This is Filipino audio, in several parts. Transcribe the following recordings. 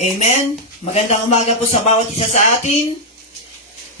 Amen? Magandang umaga po sa bawat isa sa atin.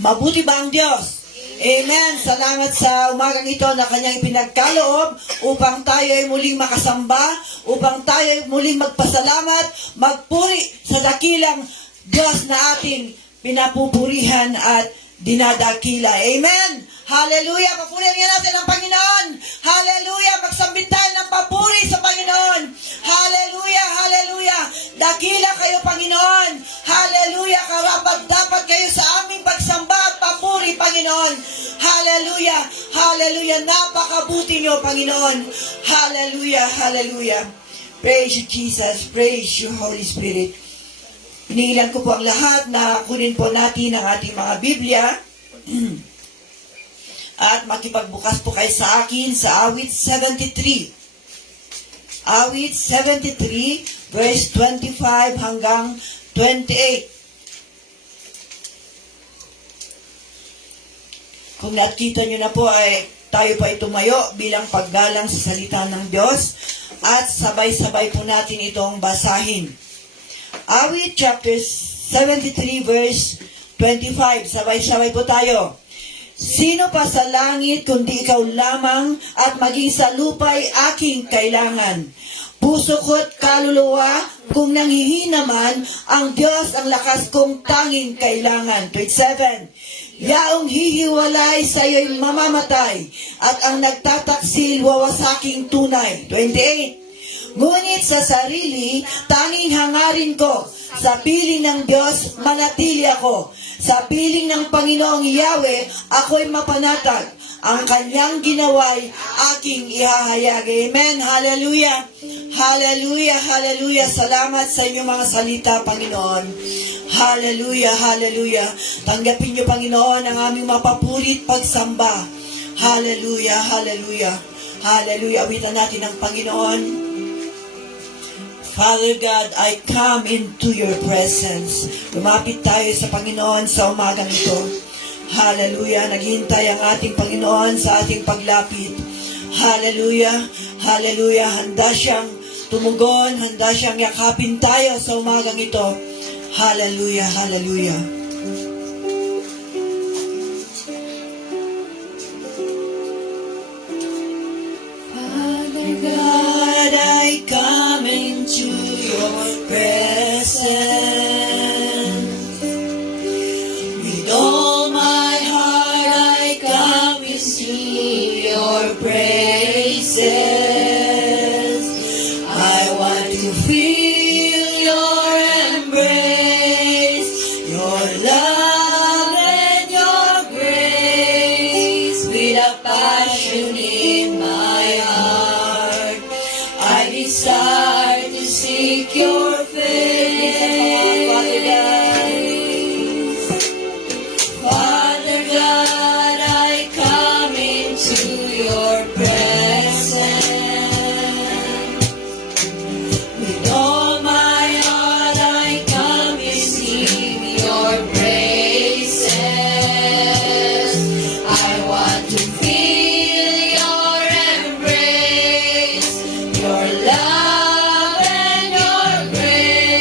Mabuti ba ang Diyos? Amen. Salamat sa umagang ito na kanyang ipinagkaloob upang tayo ay muling makasamba, upang tayo ay muling magpasalamat, magpuri sa dakilang Diyos na ating pinapupurihan at dinadakila. Amen. Hallelujah. Papurihan nga natin ang Panginoon. Hallelujah. Magsambit tayo ng papuri sa Panginoon. Hallelujah. Hallelujah. Dakila kayo, Panginoon. Hallelujah. Karapat-dapat kayo sa aming pagsamba at papuri, Panginoon. Hallelujah. Hallelujah. Napakabuti niyo, Panginoon. Hallelujah. Hallelujah. Praise you, Jesus. Praise you, Holy Spirit. Pinigilan ko po ang lahat na kunin po natin ang ating mga Biblia at makipagbukas po kayo sa akin sa Awit 73. Awit 73, verse 25 hanggang 28. Kung nakita nyo na po ay tayo pa tumayo bilang paggalang sa salita ng Diyos at sabay-sabay po natin itong basahin. Awit chapter 73 verse 25. Sabay-sabay po tayo. Sino pa sa langit kundi ikaw lamang at maging sa lupa'y aking kailangan. Puso ko't kaluluwa kung nanghihina man, ang Diyos ang lakas kong tanging kailangan. 27. Yaong hihiwalay sa iyo'y mamamatay at ang nagtataksil wawasaking tunay. 28. Ngunit sa sarili, tanging hangarin ko. Sa piling ng Diyos, manatili ako. Sa piling ng Panginoong Yahweh, ako'y mapanatag. Ang kanyang ginawa'y aking ihahayag. Amen. Hallelujah. Hallelujah. Hallelujah. Salamat sa inyong mga salita, Panginoon. Hallelujah. Hallelujah. Tanggapin niyo, Panginoon, ang aming mapapurit pagsamba. Hallelujah. Hallelujah. Hallelujah. Awitan natin ang Panginoon. Father God, I come into your presence. Lumapit tayo sa Panginoon sa umagang ito. Hallelujah. Naghihintay ang ating Panginoon sa ating paglapit. Hallelujah. Hallelujah. Handa siyang tumugon. Handa siyang yakapin tayo sa umagang ito. Hallelujah. Hallelujah. Father God, I come into your presence. With all my heart I come into your praises. I want to feel your embrace, your love and your grace. With a passion in my heart, I desire to seek your face. Father God, I come into your presence. With all my heart I come to sing your praises. I want to feel your embrace, your love and your grace.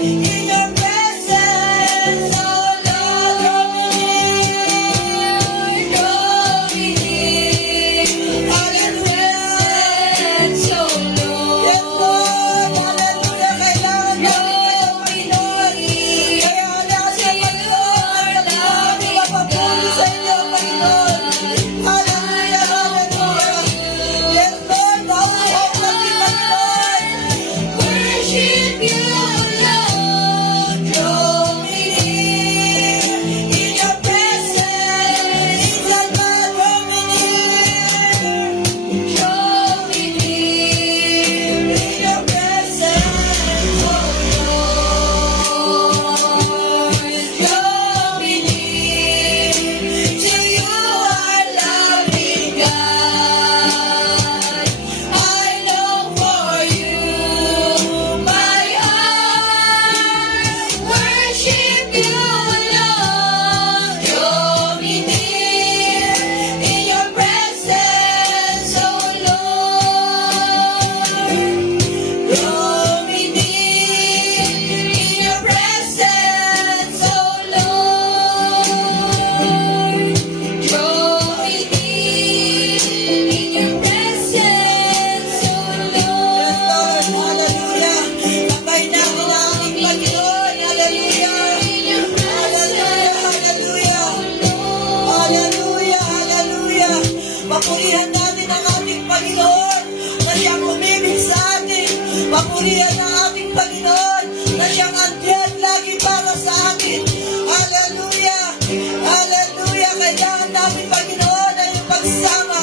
in your presence, oh Lord. Draw me near, hallelujah. Yes, Lord, hallelujah. Kailangan namin ng Panginoon. Kaya lahat sa Panginoon, mapapuli sa inyo, Panginoon. Hallelujah, hallelujah. Yes, Lord, mauhok natin, Panginoon. Worship you, Lord. Draw me near in your presence. Jesus, God, draw me near. Draw me near in your presence, oh Lord. Draw me near to you, our loving God. I long for you, my heart. Worship you, Lord. Draw me near in your presence, oh Lord. Draw me near in your presence, oh Lord. Draw me near in your presence, oh Lord. Hallelujah. Sabay namin ang ating Panginoon. Hallelujah. Hallelujah. Hallelujah. Hallelujah. Hallelujah. Papurihan natin ang ating Panginoon na siyang umibig sa atin. Papurihan ang ating Panginoon na siyang andiyan lagi para sa atin. Hallelujah. Hallelujah. Kailangan namin, Panginoon, ay yung pagsama,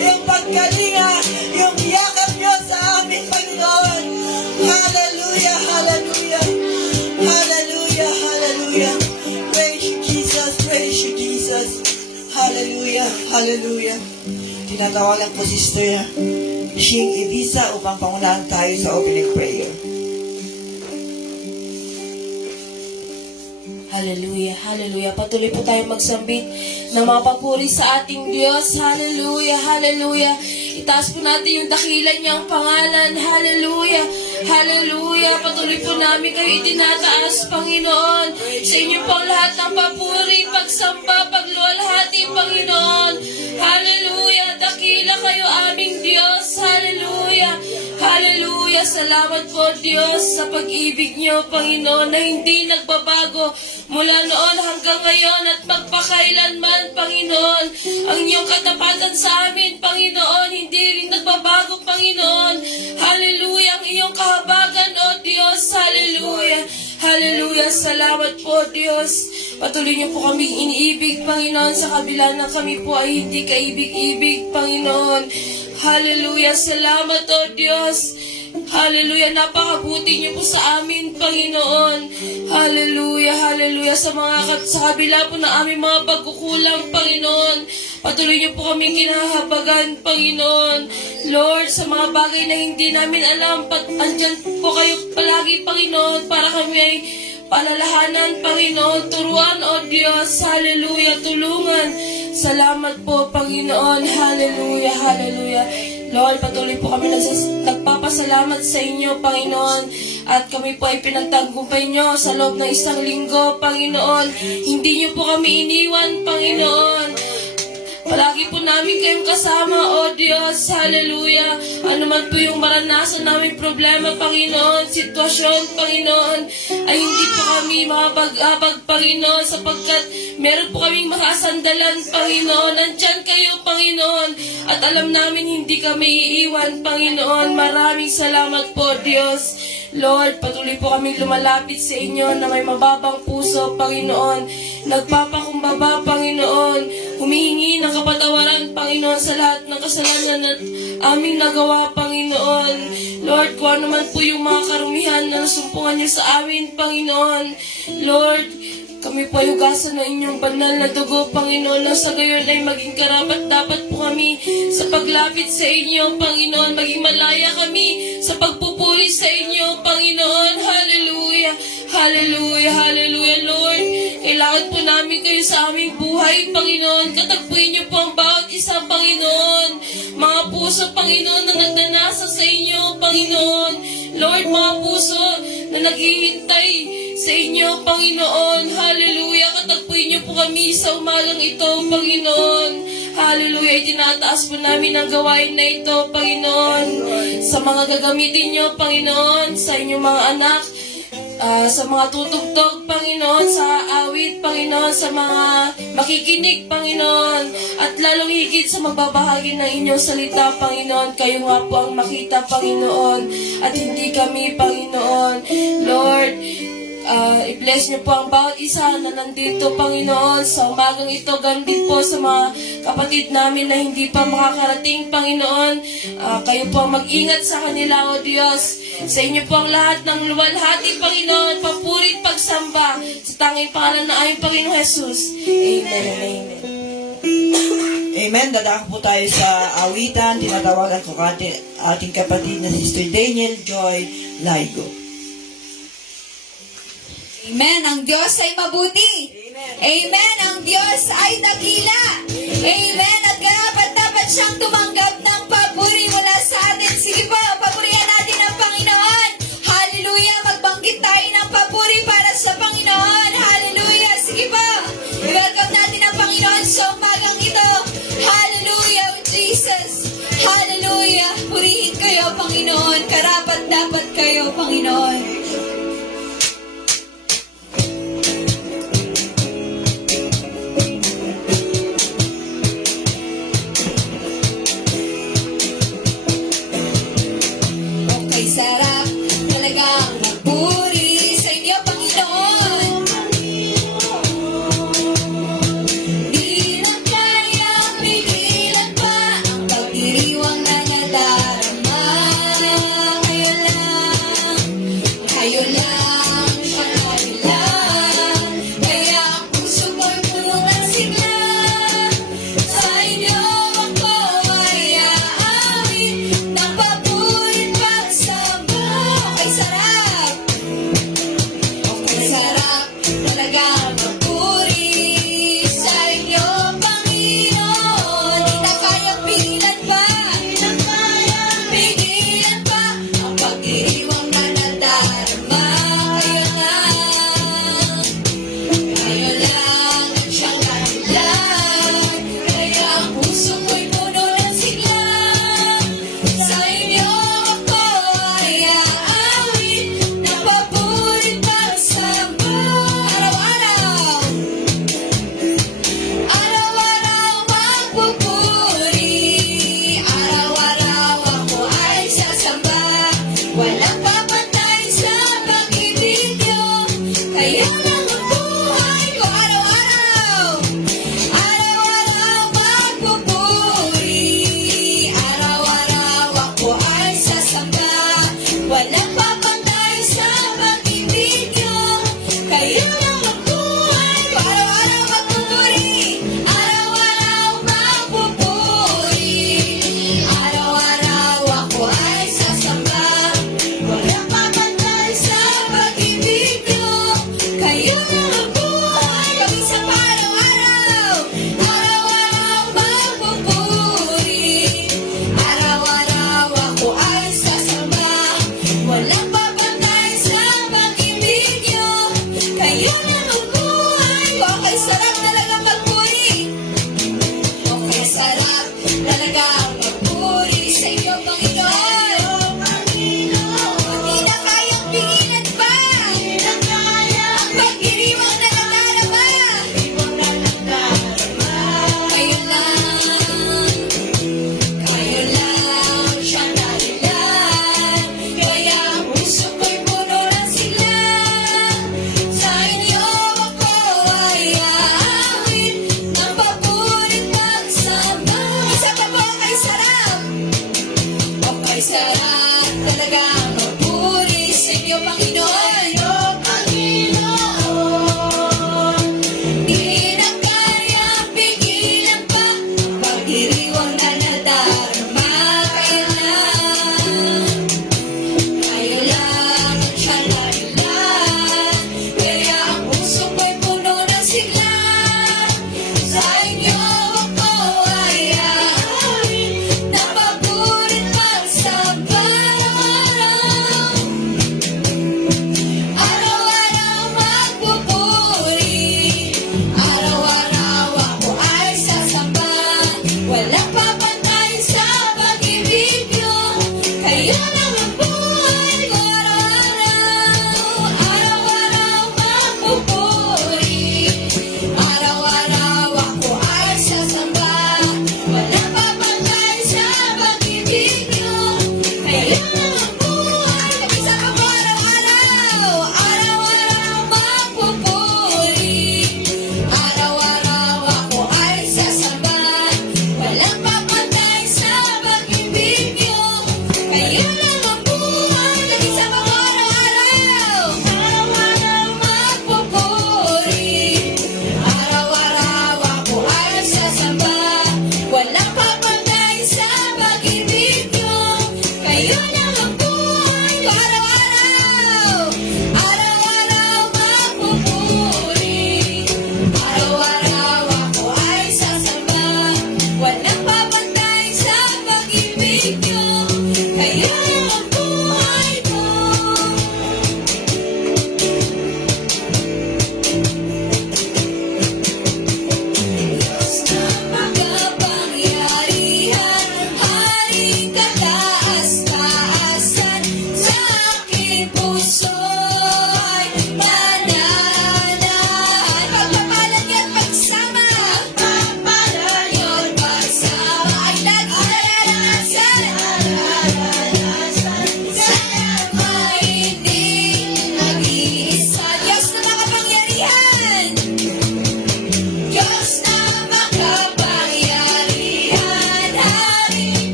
yung pagkalinga, yung yakap niyo sa amin, Panginoon. Hallelujah. Hallelujah. Hallelujah. Hallelujah. Praise you, Jesus. Praise you, Jesus. Hallelujah. Hallelujah. Tinatawagan ko si Sister Shing Ibiza upang pangunahan tayo sa opening prayer. Hallelujah, hallelujah. Patuloy po tayo magsambit na mapapuri sa ating Diyos. Hallelujah, hallelujah. Itaas po natin yung dakilan niyang pangalan. Hallelujah, hallelujah. Patuloy po namin kayo itinataas, Panginoon. Sa inyo po ang lahat ng papuri, pagsamba, pagluwalhati, Panginoon. Hallelujah, dakila kayo aming Diyos. Hallelujah, hallelujah. Salamat po, Diyos, sa pag-ibig niyo, Panginoon, na hindi nagbabago mula noon hanggang ngayon at magpakailanman, Panginoon. Ang iyong katapatan sa amin, Panginoon, hindi rin nagbabago, Panginoon. Hallelujah, ang iyong kahabagan, O Diyos. Hallelujah, hallelujah. Salamat po, Diyos. Patuloy niyo po kaming iniibig, Panginoon, sa kabila na kami po ay hindi kaibig-ibig, Panginoon. Hallelujah, salamat, O Diyos. Hallelujah, napakabuti niyo po sa amin, Panginoon. Hallelujah, hallelujah. Sa kabila po ng aming mga pagkukulang, Panginoon. Patuloy niyo po kami kinahabagan, Panginoon. Lord, sa mga bagay na hindi namin alam, andyan po kayo palagi, Panginoon, para kami ay palalahanan, Panginoon. Turuan, O Diyos. Hallelujah, tulungan. Salamat po, Panginoon. Hallelujah, hallelujah. Lord, patuloy po kami nagpapasalamat sa inyo, Panginoon. At kami po ay pinagtagumpay nyo sa loob ng isang linggo, Panginoon. Hindi nyo po kami iniwan, Panginoon. Palagi po namin kayong kasama, O Diyos. Hallelujah. Ano man po yung maranasan namin problema, Panginoon, sitwasyon, Panginoon, ay hindi po kami makapag-abag, Panginoon, sapagkat meron po kaming makasandalan, Panginoon. Nandyan kayo, Panginoon. At alam namin hindi kami iiwan, Panginoon. Maraming salamat po, Diyos. Lord, patuloy po kami lumalapit sa inyo na may mababang puso, Panginoon. Nagpapakumbaba, Panginoon. Humihingi ng kapatawaran, Panginoon, sa lahat ng kasalanan na aming nagawa, Panginoon. Lord, kung ano man po yung mga karumihan na nasumpungan niyo sa amin, Panginoon. Lord, kami po ay hugasan ng inyong banal na dugo, Panginoon, na sa gayon ay maging karapat dapat po kami sa paglapit sa inyo, Panginoon. Maging malaya kami sa pagpupuri sa inyo, Panginoon. Hallelujah, hallelujah, hallelujah, Lord. Kailangan po namin kayo sa aming buhay, Panginoon. Katagpuin niyo po ang bawat isa, Panginoon. Mga puso, Panginoon, na nagnanasa sa inyo, Panginoon. Lord, mga puso na naghihintay sa inyo, Panginoon. Hallelujah. Katagpuin niyo po kami sa umagang ito, Panginoon. Hallelujah. Tinataas po namin ang gawain na ito, Panginoon. Sa mga gagamitin niyo, Panginoon, sa inyong mga anak, sa mga tutugtog, Panginoon, sa awit, Panginoon, sa mga makikinig, Panginoon, at lalong higit sa magbabahagi ng inyong salita, Panginoon. Kayo nga po ang makita, Panginoon, at hindi kami, Panginoon. Lord, i-bless niyo po ang bawat isa na nandito, Panginoon, sa umagang ito. Ganun din po sa mga kapatid namin na hindi pa makakarating, Panginoon. Kayo po ang mag-ingat sa kanila, O Diyos. Sa inyo po ang lahat ng luwalhati, Panginoon, papurit pagsamba sa tanging pangalan ng aming Panginoong Jesus. Amen and amen. Amen. Dadaan po tayo sa awitan. Tinatawagan ko ating kapatid na Sister Daniel Joy Laigo. Amen. Ang Diyos ay mabuti. Amen. Ang Diyos ay dakila. Amen. At karapat dapat siyang tumanggap ng papuri mula sa atin. Sige po, papurihan natin ang Panginoon. Hallelujah. Magbanggit tayo ng papuri para sa Panginoon. Hallelujah. Sige po. I-welcome natin ang Panginoon sa umagang ito. Hallelujah, Jesus. Hallelujah. Purihin kayo, Panginoon. Karapat dapat kayo, Panginoon. Sarap talagang magpuri sa inyo, Panginoon. Di na kayang pigilan pa ang pagdiriwang na nadarama. Kaya lang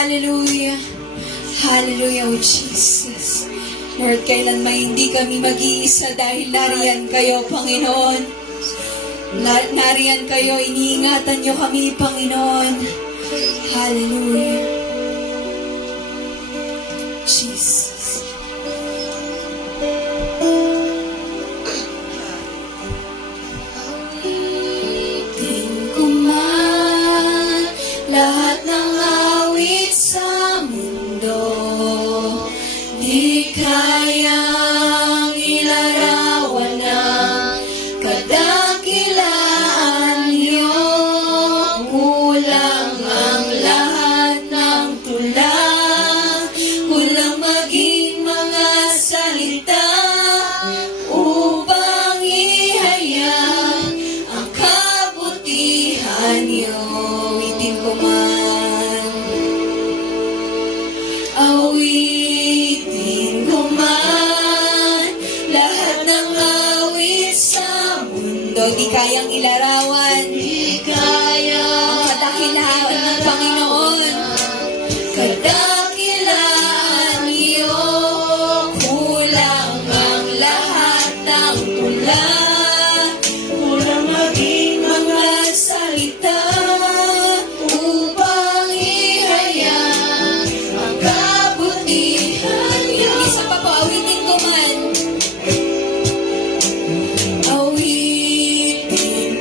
Hallelujah. Hallelujah, oh Jesus. Lord, kailan may hindi kami mag-iisa dahil nariyan kayo, Panginoon. Nariyan kayo, iniingatan niyo kami, Panginoon. Hallelujah. Jesus. Awitin ko man lahat ng awit sa mundo, di kayang ilarawan ng kadakilaan niyo. Kulang ang lahat ng tulang, kulang maging mga salita upang ihayag ang kabutihan niyo. Awitin ko man, awitin ko man lahat ng awit sa mundo, di kayang ilarawan, di kayang kadakilaan ng Panginoon, kadakilaan niyo. Kulang ang lahat ng tula, kulang maging mga salita upang ihayag ang kabutihan niyo. Isa pa po, awitin ko man. Awitin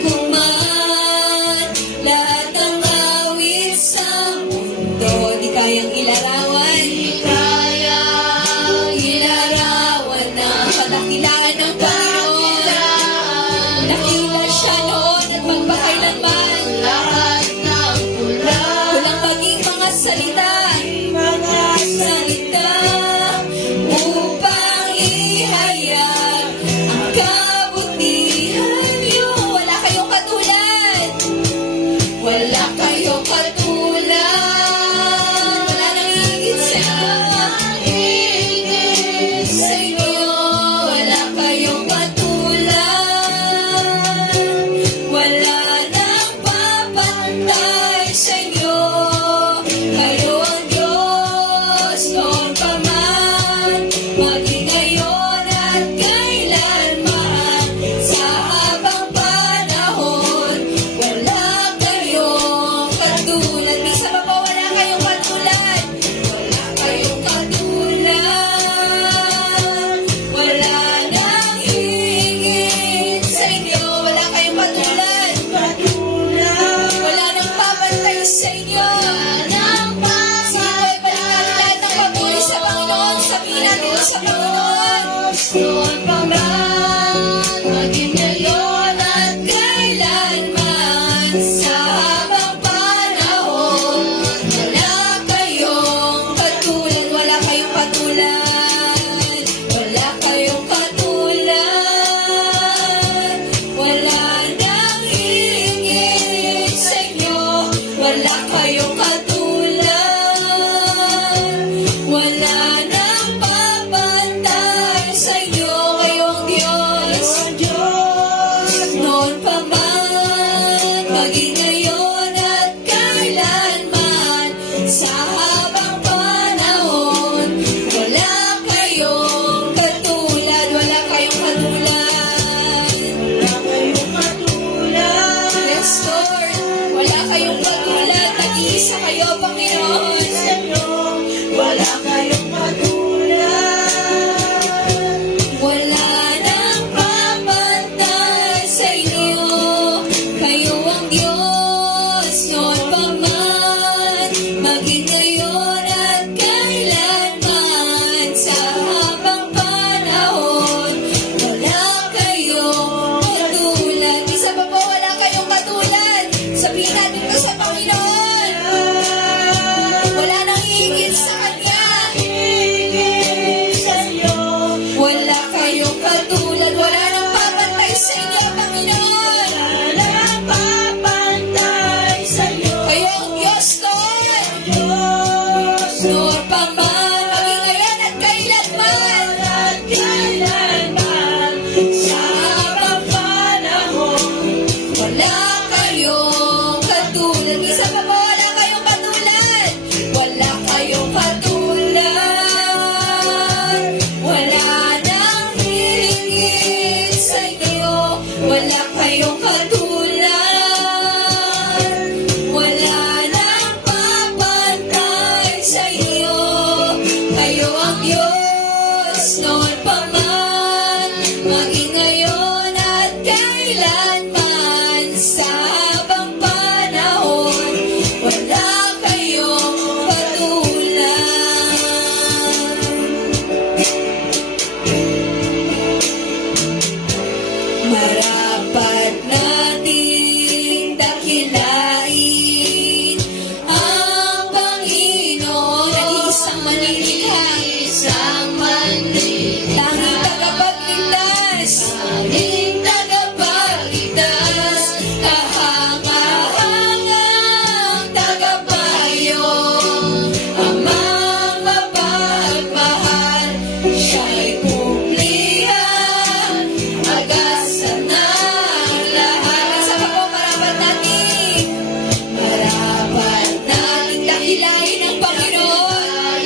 Pagpalain ng Panginoon.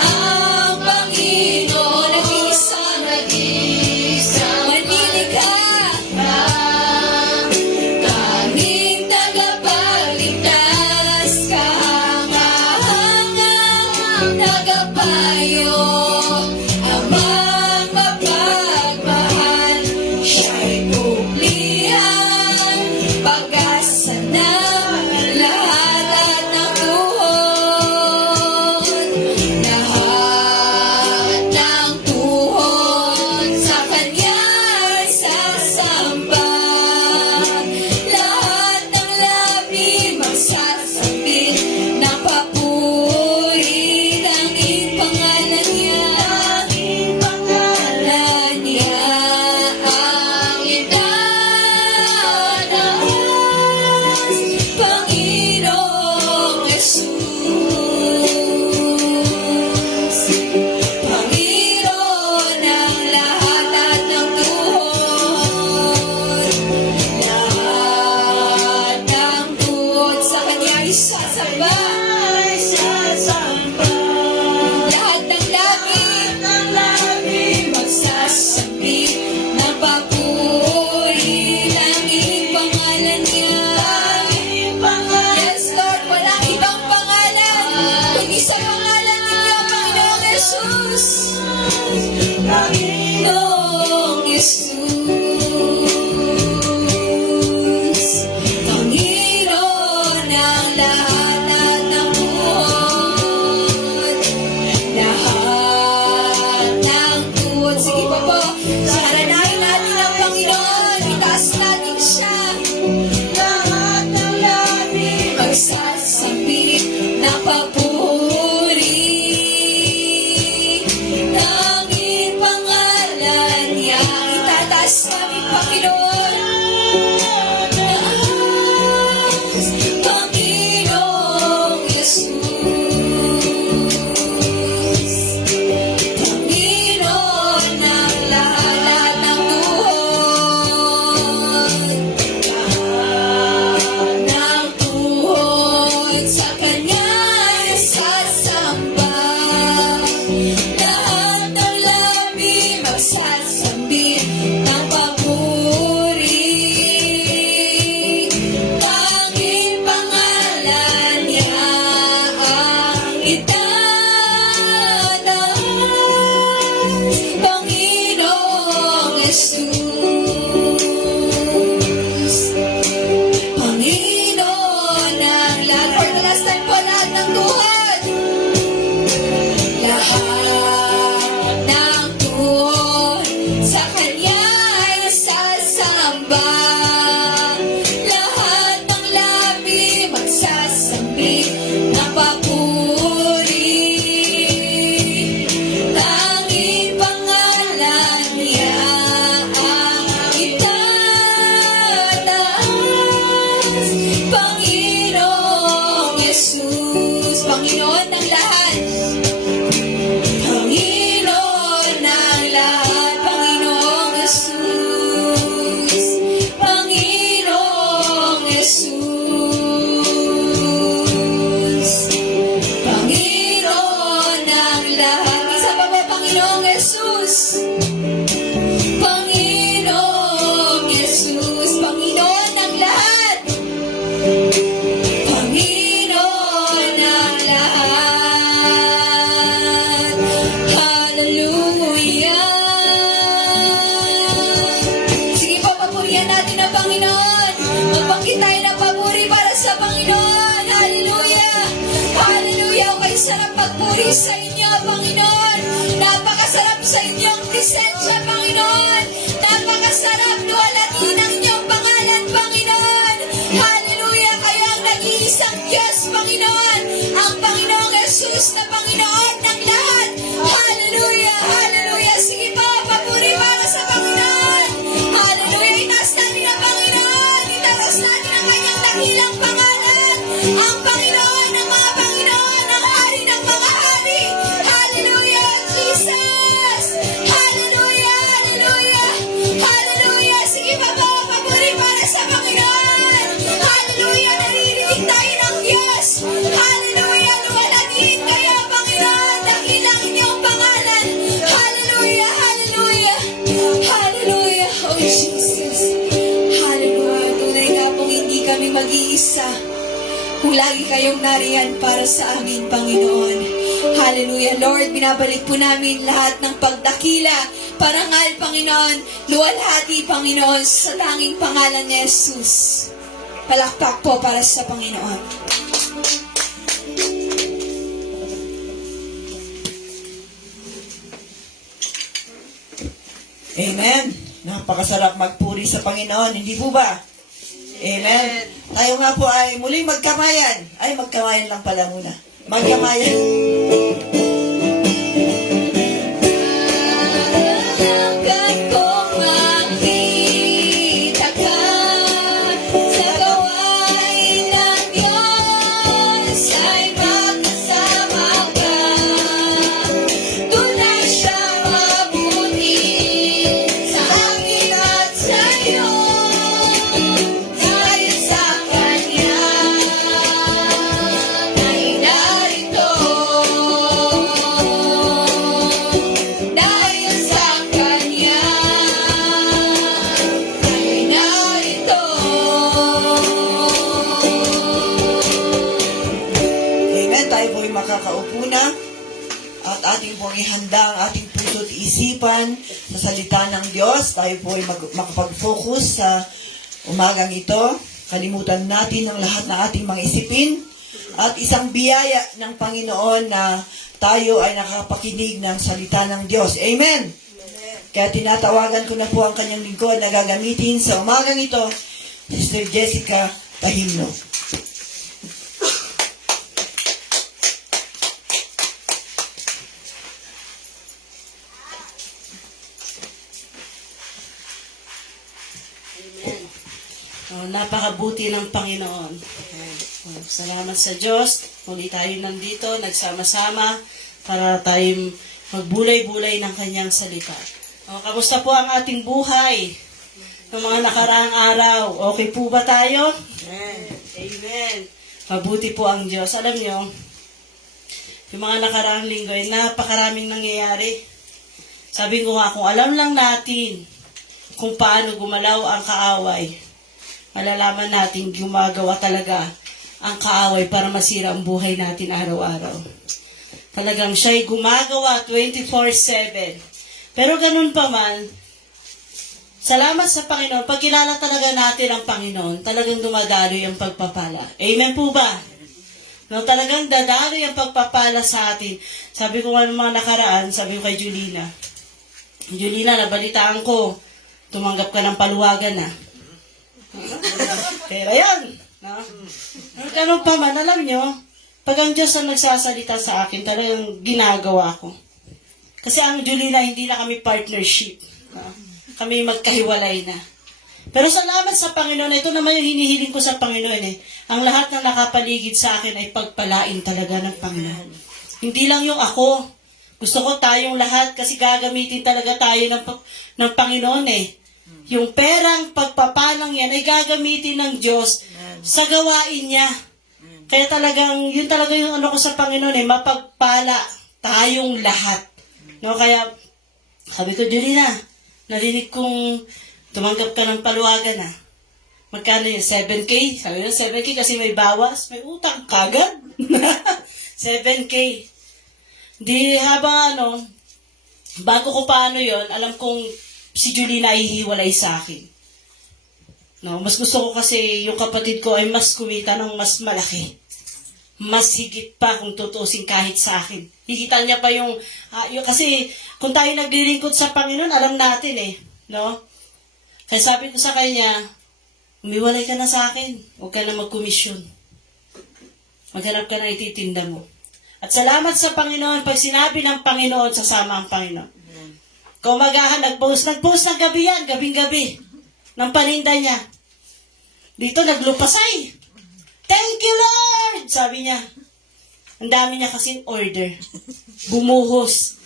Ang Panginoon, nag-iisa, manilikha, tanging tagapagligtas, kahangahangang tagapayo, amang mapagmahal, siya'y puplihan, pag-asa ng lahat ng tuhod, lahat ng tuhod sa Kanya'y sasamba, lahat ng labi magsasambit ng papuri, tanging pangalan niya, ang itataas, Panginoong Jesus. Panginoon ng lahat ng tuhod, lahat ng tuhod sa Kanya isasamba, lahat ng labi magsasambit ng papuri, tanging pangalan niya. Yes, Lord, walang ibang pangalan kundi sa pangalan ninyo, Panginoong Jesus. Panginoong Jesus. Panginoon ng lahat ng buhay, lahat ng tuhod. Sige pa po, saranahin natin ang Panginoon, itaas natin siya. Lahat ng labi magsasambit ng papuri, tanging pangalan niya, itataas namin, Panginoon. Panginoong Jesus. Panginoon ng lahat ng tuhod, lahat ng tuhod sa Kanya'y sasamba, lahat ng labi magsasambit ng papuri, tanging pangalan niya ang itataas, Panginoong Jesus. Panginoon ng lahat, for the last time po, lahat ng tuhod, lahat ng tuhod sa Kanya'y sasamba, lahat ng labi magsasambit ng papuri, tanging pangalan niya ang itataas, Panginoong Jesus. Panginoon ng lahat, Panginoon ng lahat, Panginoong Jesus. Panginoong Jesus. Panginoon ng lahat. Isa pa ba, Panginoong Jesus? Panginoong Jesus. Panginoon ng lahat. Panginoon ng lahat. Hallelujah. Sige po, papurihan natin ang Panginoon. Magbanggit tayo ng papuri para sa Panginoon. Hallelujah. Hallelujah. Okay, sarap magpuri sa inyo, Panginoon. Napakasarap sa inyong presensya, Panginoon. Napakasarap luwalatin ang inyong pangalan, Panginoon. Hallelujah. Kayo ang nag-iisang Diyos, Panginoon. Ang Panginoong Jesus na Panginoon ng lahat. Hallelujah. Hallelujah. Sige po, papuri para sa Panginoon. Hallelujah. Itaas natin ang Panginoon. Itaas natin ang kanyang dakilang pangalan. Ang Panginoon ng mga Panginoon, ang Hari ng mga hari. Hallelujah, Jesus. Hallelujah. Hallelujah. Hallelujah. Sige kung lagi kayong nariyan para sa amin, Panginoon. Hallelujah, Lord. Binabalik po namin lahat ng pagdakila, parangal, Panginoon, luwalhati, Panginoon, sa tanging pangalan ni Jesus. Palakpak po para sa Panginoon. Amen. Napakasarap magpuri sa Panginoon, hindi po ba? Amen. Tayo nga po ay muling magkamayan. Ay, magkamayan lang pala muna. Magkamayan. Hanggang kong makita ka sa gawain ng Diyos ay magkasama ka. Tunay siya mabuti sa akin at sa'yo. Dahil sa Kanya ay narito. Dahil sa Kanya ay narito. Amen. Tayo po ay makakaupo na at ating pong ihanda ang ating puso at isipan sa salita ng Diyos. Tayo po ay makapag-focus sa umagang ito. Kalimutan natin ang lahat ng ating mga isipin at isang biyaya ng Panginoon na tayo ay nakakapakinig ng salita ng Diyos. Amen. Kaya tinatawagan ko na po ang kanyang lingkod na gagamitin sa umagang ito, Sister Jessica Tahimno. Napakabuti ng Panginoon. Salamat sa Diyos. Muli tayo nandito, nagsama-sama para tayo magbulay-bulay ng kanyang salita. Kamusta po ang ating buhay ng mga nakaraang araw? Okay po ba tayo? Amen. Mabuti po ang Diyos. Alam nyo, yung mga nakaraang linggo ay napakaraming nangyayari. Sabi ko nga, kung alam lang natin kung paano gumalaw ang kaaway, malalaman natin gumagawa talaga ang kaaway para masira ang buhay natin araw-araw. Talagang siya'y gumagawa 24/7. Pero ganun pa man, salamat sa Panginoon. Pag kilala talaga natin ang Panginoon, talagang dumadaloy ang pagpapala. Amen po ba? No, talagang dadaloy ang pagpapala sa atin. Sabi ko nga ng mga nakaraan, sabi ko kay Julina, nabalitaan ko, tumanggap ka ng paluwagan na. Pero yun, no? Ganun pa man, alam nyo, pag ang Diyos ang nagsasalita sa akin, talagang ginagawa ko. Kasi ang Julina, hindi na kami partnership. No? Kami magkahiwalay na. Pero salamat sa Panginoon, ito naman yung hinihiling ko sa Panginoon eh. Ang lahat ng nakapaligid sa akin ay pagpalain talaga ng Panginoon. Hindi lang yung ako. Gusto ko tayong lahat kasi gagamitin talaga tayo ng Panginoon eh. Yung perang pagpapalang yan ay gagamitin ng Diyos sa gawain niya. Kaya talagang, yun talaga yung ano ko sa Panginoon eh, mapagpala tayong lahat. No, kaya, sabi ko, Julina, narinig kong tumanggap ka ng paluwagan na. Magkano yun? 7K? Sabi ko, 7K kasi may bawas, may utang kagad. 7K. Di habang bago ko paano yon, alam kong si Julina ay hiwalay sa akin. No, mas gusto ko kasi yung kapatid ko ay mas kumita ng mas malaki. Mas higit pa kung tutusin kahit sa akin. Higita niya pa yung kasi kung tayo naglilingkod sa Panginoon, alam natin eh. No? Kaya sabi ko sa kanya, umiwalay ka na sa akin. Huwag ka na magkomisyon. Maghanap ka na ititinda mo. At salamat sa Panginoon, pag sinabi ng Panginoon, sasama ang Panginoon. Kung nag-post ng gabi yan, gabing-gabi, ng paninda niya. Dito, naglupasay. Thank you, Lord! Sabi niya. Ang dami niya kasing order. Bumuhos.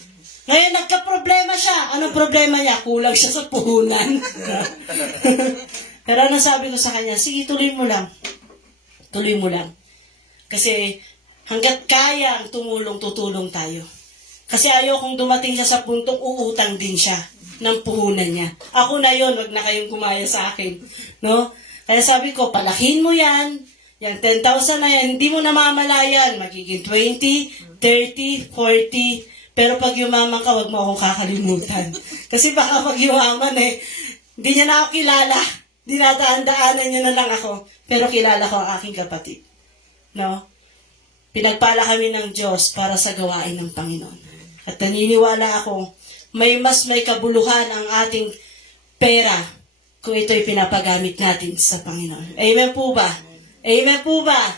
Ngayon, nagka-problema siya. Anong problema niya? Kulang siya sa puhunan. Pero ano sabi ko sa kanya? Sige, tuloy mo lang. Tuloy mo lang. Kasi hanggat kaya ang tumulong, tutulong tayo. Kasi ayokong dumating siya sa puntong uutang din siya ng puhunan niya. Ako na yon, wag na kayong gumaya sa akin. No? Kaya sabi ko, palakin mo yan. Yan, 10,000 na yan, hindi mo namamalayan. Magiging 20, 30, 40. Pero pag yumaman ka, wag mo akong kakalimutan. Kasi baka pag yumaman hindi niya na ako kilala. Dinadaan-daanan niya na lang ako. Pero kilala ko ang aking kapatid. No? Pinagpala kami ng Diyos para sa gawain ng Panginoon. At naniniwala ako, may kabuluhan ang ating pera kung ito'y pinapagamit natin sa Panginoon. Amen po ba? Amen po ba?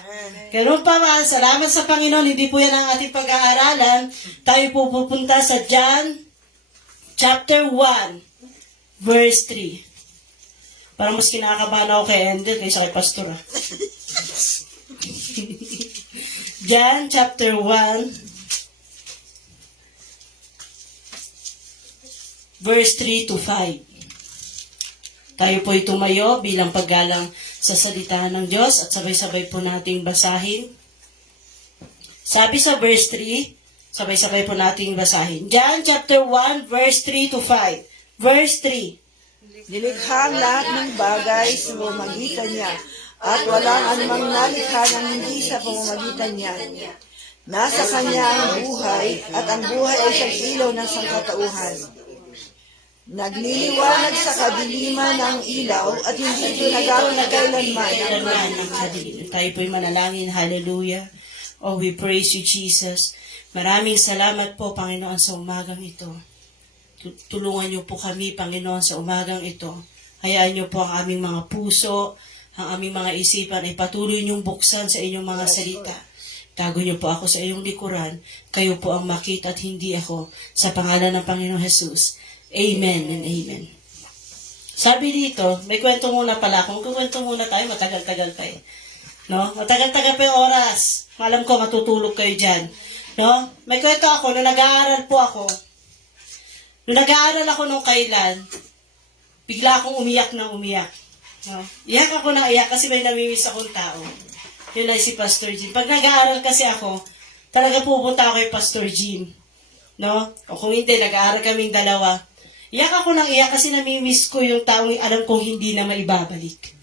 Ganun pa ba? Salamat sa Panginoon. Hindi po yan ang ating pag-aaralan. Tayo po pupunta sa John chapter 1 verse 3. Parang mas kinakabahan ako kay Endel kaysa kay Pastor. John chapter 1 verse 3 to 5. Tayo po'y tumayo bilang paggalang sa salita ng Diyos at sabay-sabay po nating basahin. Sabi sa verse 3, sabay-sabay po nating basahin. John chapter 1 verse 3 to 5. Verse 3. Nilikha ang lahat ng bagay sa pamamagitan niya, at walang anumang nalikha ng hindi sa pamamagitan niya. Nasa kanya ang buhay, at ang buhay ay siyang ilaw ng sangkatauhan. Nagliliwanag sa kadiliman ng ilaw, at hindi ito nagkakaroon kailanman ng kadiliman. Tayo po'y manalangin. Hallelujah. Oh, we praise you, Jesus. Maraming salamat po, Panginoon, sa umagang ito. Tulungan niyo po kami, Panginoon, sa umagang ito. Hayaan niyo po ang aming mga puso, ang aming mga isipan ay patuloy niyong buksan sa inyong mga salita. Tago niyo po ako sa iyong likuran. Kayo po ang makita at hindi ako. Sa pangalan ng Panginoong Jesus. Amen and amen. Sabi dito, may kwento muna pala. Kung kukwento muna tayo, matagal-tagal pa eh. No? Matagal-tagal pa yung oras. Alam ko, matutulog kayo dyan. No? May kwento ako, nung nag-aaral po ako, nung nag-aaral ako nung kailan, bigla akong umiyak ng umiyak. No? Iyak ako ng iyak kasi may namimiss akong tao. Yun ay si Pastor Jim. Pag nag-aaral kasi ako, talaga pupunta ako kay Pastor Jim. No? O kung hindi, nag-aaral kaming dalawa. Iyak ako ng iyak kasi namimiss ko yung taong alam kong hindi na maibabalik.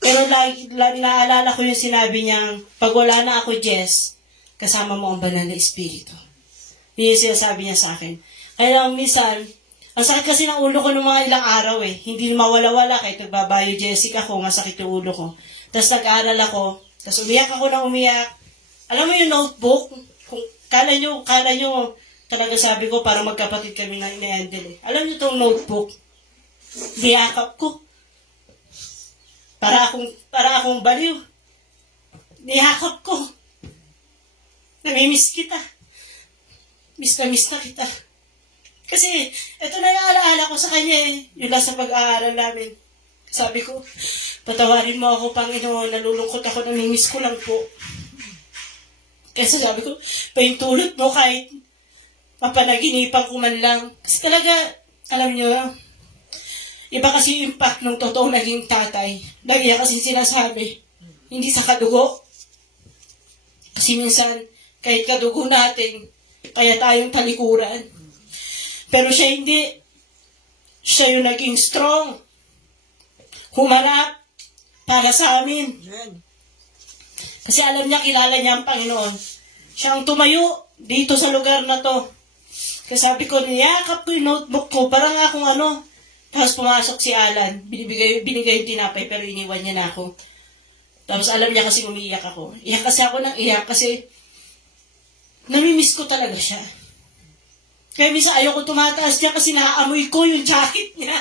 Pero lagi naalala ko yung sinabi niyang, pag wala na ako, Jess, kasama mo ang banal na espiritu. Yun yung sinasabi niya sa akin. Kaya lang minsan, ang sakit kasi ng ulo ko ng mga ilang araw eh. Hindi mawala-wala kahit nagbabayo Jessica ko, masakit yung ulo ko. Tapos nag-aaral ako, tapos umiyak ako ng umiyak. Alam mo yung notebook? Kung kala nyo, talaga sabi ko, para magkapatid kami na ni-handle eh. Alam nyo itong notebook? Niyakap ko. Para akong baliw. Niyakap ko. Namimiss kita. Miss na kita. Kasi, ito na yung alaala ko sa kanya eh. Yung nasa pag-aaral namin. Sabi ko, patawarin mo ako, Panginoon, nalulungkot ako, namimiss ko lang po. Kasi sabi ko, paintulot mo kahit mapanaginipan ko man lang. Kasi talaga, alam nyo, iba kasi yung impact ng totoong naging tatay. Lagi kasi sinasabi, hindi sa kadugo. Kasi minsan, kahit kadugo natin, kaya tayong talikuran. Pero siya hindi. Siya yung naging strong. Humarap para sa amin. Kasi alam niya, kilala niya ang Panginoon. Siya ang tumayo dito sa lugar na to. Kasi sabi ko, niyakap ko yung notebook ko, parang akong Tapos pumasok si Alan, binigay yung tinapay, pero iniwan niya na ako. Tapos alam niya kasi umiiyak ako. Iyak kasi ako ng iyak kasi namimiss ko talaga siya. Kaya minsan ayoko tumataas niya kasi naaamoy ko yung jacket niya.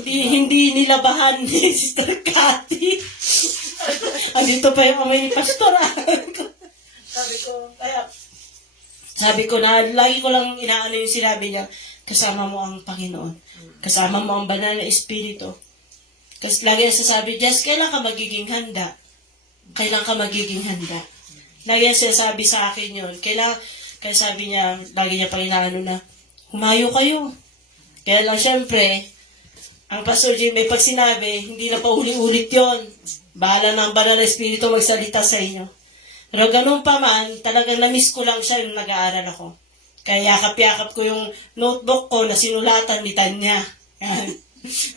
hindi nilabahan ni Sister Cathy. Andito pa yung amoy ni Pastor. Sabi ko na, lagi ko lang inaano yung sinabi niya, kasama mo ang Panginoon. Kasama mo ang banal na espiritu. Kasi lagi niya sasabi, Jess, kailan ka magiging handa? Kailan ka magiging handa? Lagi niya sinasabi sa akin yun. Kaya sabi niya, lagi niya pang inaano na, humayo kayo. Kaya lang syempre, ang Pastor Jim may pag sinabi, hindi na pa uli-ulit yun. Bahala na ang banal na espiritu magsalita sa inyo. Pero ganun pa man, talagang na-miss ko lang siya nung nag-aaral ako. Kaya yakap-yakap ko yung notebook ko na sinulatan ni Tanya.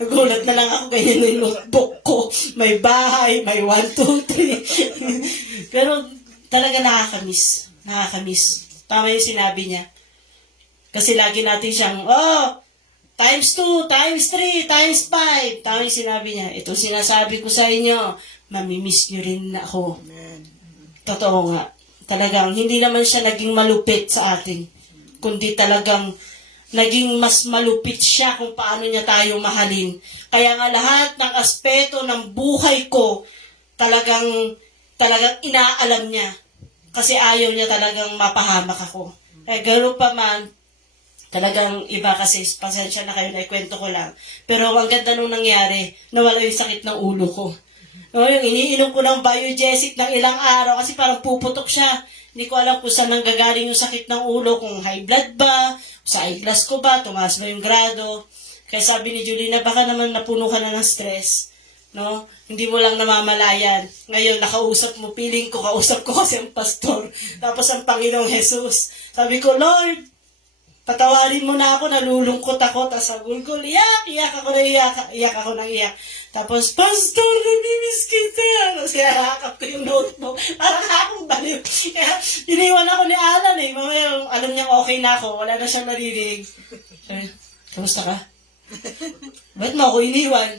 Nagulat na lang ako ganyan yung notebook ko. May bahay, may 1, 2, 3. Pero talaga nakakamiss. Nakakamiss. Tama yung sinabi niya. Kasi lagi natin siyang, times 2, times 3, times 5. Tama yung sinabi niya. Ito sinasabi ko sa inyo, mamimiss niyo rin ako. Totoo nga. Talagang hindi naman siya naging malupit sa atin. Kundi talagang naging mas malupit siya kung paano niya tayo mahalin. Kaya nga lahat ng aspeto ng buhay ko, talagang inaalam niya. Kasi ayaw niya talagang mapahamak ako. Eh, gano'n pa man, talagang iba kasi, pasensya na kayo na ikwento ko lang. Pero ang ganda nung nangyari, nawala yung sakit ng ulo ko. No, yung iniinom ko ng Biogesic ng ilang araw kasi parang puputok siya. Hindi ko alam kung saan nanggagaling yung sakit ng ulo, kung high blood ba, sa eyeglass ko ba, tumaas ba yung grado. Kaya sabi ni Julie baka naman napuno ka na ng stress. No? Hindi mo lang namamalayan. Ngayon, nakausap mo, feeling ko, kausap ko kasi ang pastor. Tapos ang Panginoong Jesus. Sabi ko, Lord, patawarin mo na ako, nalulungkot ako. Tapos sagul ko, iyak ako ng iyak. Tapos, Pastor, namimiss kita. Tapos kaya nakakap ko yung notebook. Parang akong baliw. Kaya iniwan ako ni Alan eh. Mamaya, alam niyang okay na ako. Wala na siyang naririnig. Sabi, kamusta ka? Ba't mo ako iniwan?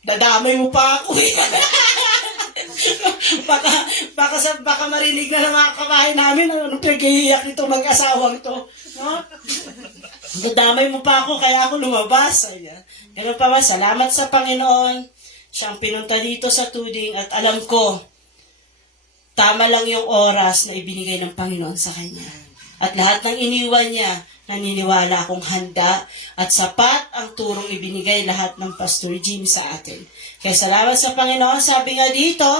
Dadamay mo pa ako eh. baka marinig na ng mga kabahay namin anong pinag-iiyak nito mag-asawang to. No? Dadamay mo pa ako kaya ako lumabas. Ayan. Ganun pa ba, salamat sa Panginoon. Siyang pinunta dito sa tuding at alam ko, tama lang yung oras na ibinigay ng Panginoon sa Kanya. At lahat ng iniwan niya, naniniwala akong handa at sapat ang turong ibinigay lahat ng Pastor Jim sa atin. Kaya salamat sa Panginoon. Sabi nga dito,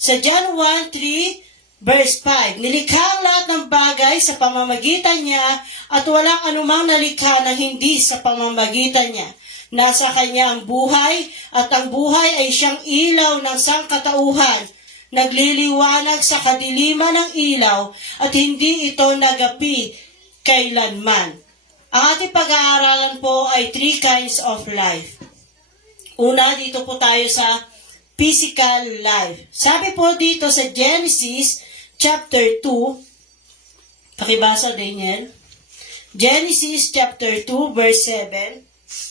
sa John 1:3, verse 5, nilikha ang lahat ng bagay sa pamamagitan niya at walang anumang nalikha na hindi sa pamamagitan niya. Nasa Kanya ang buhay at ang buhay ay siyang ilaw ng sangkatauhan. Nagliliwanag sa kadiliman ng ilaw at hindi ito nagapi kailanman. Ang ating pag-aaralan po ay 3 kinds of life. Una, dito po tayo sa physical life. Sabi po dito sa Genesis chapter 2, pakibasa Daniel. Genesis chapter 2 verse 7.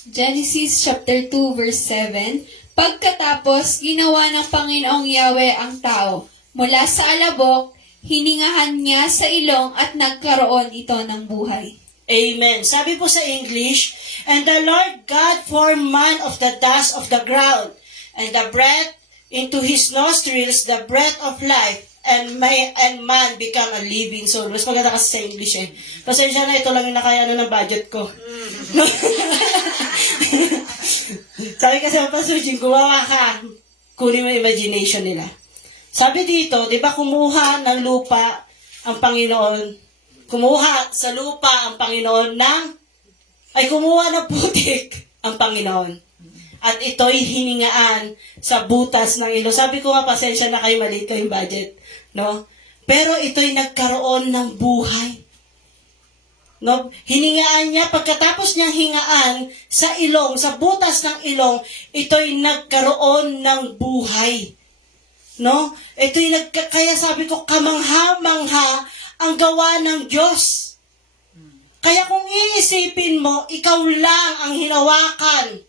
Genesis chapter 2 verse 7, pagkatapos ginawa ng Panginoong Yahweh ang tao. Mula sa alabok, hiningahan niya sa ilong at nagkaroon ito ng buhay. Amen. Sabi po sa English, and the Lord God formed man of the dust of the ground, and the breath into his nostrils the breath of life, and man become a living soul. Mas maganda kasi sa English eh. Pasensya na, ito lang yung nakayano ng budget ko. Sabi kasi ang Pastor Jim, gumawa ka, kunin mo imagination nila. Sabi dito, di ba kumuha ng lupa ang Panginoon, kumuha sa lupa ang Panginoon kumuha ng putik ang Panginoon. At ito'y hiningaan sa butas ng ilong. Sabi ko nga, pasensya na kayo, maliit kayong budget. No? Pero ito'y nagkaroon ng buhay. No? Hiningaan niya, pagkatapos niyang hingaan sa ilong, sa butas ng ilong, ito'y nagkaroon ng buhay. No? Kaya sabi ko, kamangha-mangha ang gawa ng Diyos. Kaya kung iisipin mo, ikaw lang ang hinawakan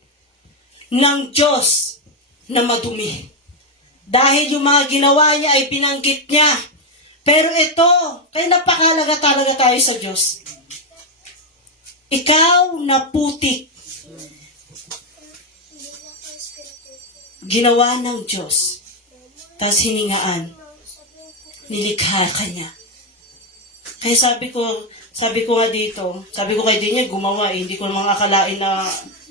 ng Diyos na madumi. Dahil yung mga ginawa niya ay binanggit niya. Pero ito, kaya napakalaga talaga tayo sa Diyos. Ikaw na putik. Ginawa ng Diyos. Tapos hiningaan. Nilikha ka niya. Kaya sabi ko nga dito, sabi ko kay Daniel, gumawa hindi ko naman akalain na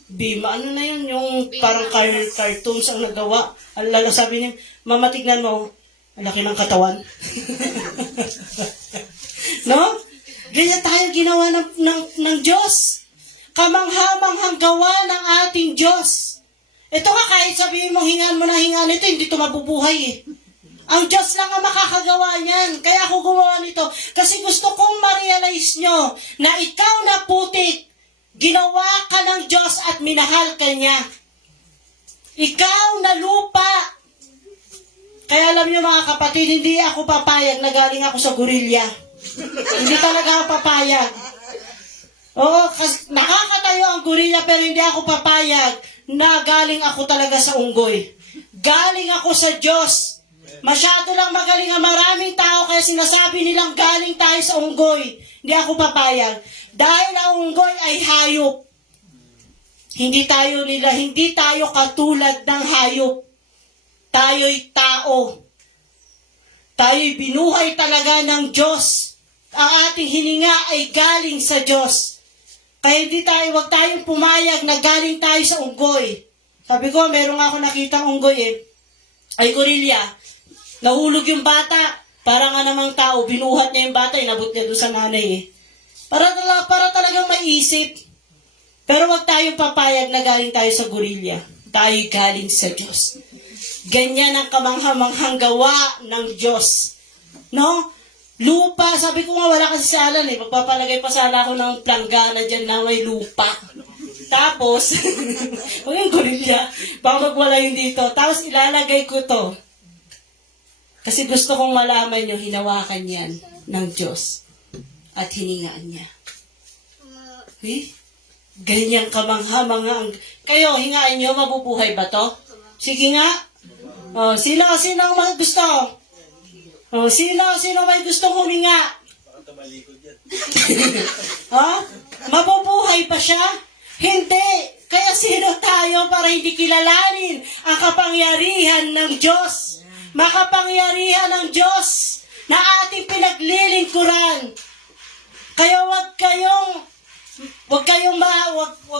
Bima, ano na yun, yung parang cartoons ang nagawa. Lalo sabi niya, mama, tignan mo, ang laki ng katawan. No? Ganyan tayo ginawa ng Diyos. Kamangha-manghang gawa ng ating Diyos. Ito nga, kahit sabihin mo, hingaan mo na hingaan ito, hindi ito mabubuhay eh. Ang Diyos lang ang makakagawa niyan. Kaya ako gumawa nito. Kasi gusto kong ma-realize nyo na ikaw na putik, Ginawa ka ng Diyos at minahal ka niya. Ikaw na lupa. Kaya alam niyo mga kapatid, hindi ako papayag na galing ako sa gorilya. Hindi talaga ako papayag. Oo, kasi nakakatayo ang gorilya pero hindi ako papayag na galing ako talaga sa unggoy. Galing ako sa Diyos. Masyado lang magaling ang maraming tao kaya sinasabi nilang galing tayo sa unggoy. Hindi ako papayag. Dahil ang unggoy ay hayop. Hindi tayo katulad ng hayop. Tayo'y tao. Tayo'y binuhay talaga ng Diyos. Ang ating hininga ay galing sa Diyos. Kaya wag tayong pumayag na galing tayo sa unggoy. Sabi ko, meron ako nakitang unggoy ay gorilya. Nahulog yung bata. Para nga namang tao, binuhat niya yung bata, inabot niya doon sa nanay Para talagang maisip. Pero wag tayong papayag na galing tayo sa gorilya. Tayo'y galing sa Diyos. Ganyan ang kamanghamanghang gawa ng Diyos. No? Lupa, sabi ko nga wala kasi si Alan Magpapalagay pa sana ako ng planggana dyan na may lupa. Tapos, huwag yung gorilya, baka magwala yun dito. Tapos ilalagay ko to. Kasi gusto kong malaman nyo, hinawakan yan ng Diyos. At hiningaan niya. Ganyan kamanghamanghang. Kayo, hingaan nyo, mabubuhay ba to? Sige nga. Sino ang may gusto? Sino may gustong huminga? Mabubuhay pa siya? Hindi. Kaya sino tayo para hindi kilalanin ang kapangyarihan ng Diyos? Makapangyarihan ng Diyos na ating pinaglilingkuran. Kaya wag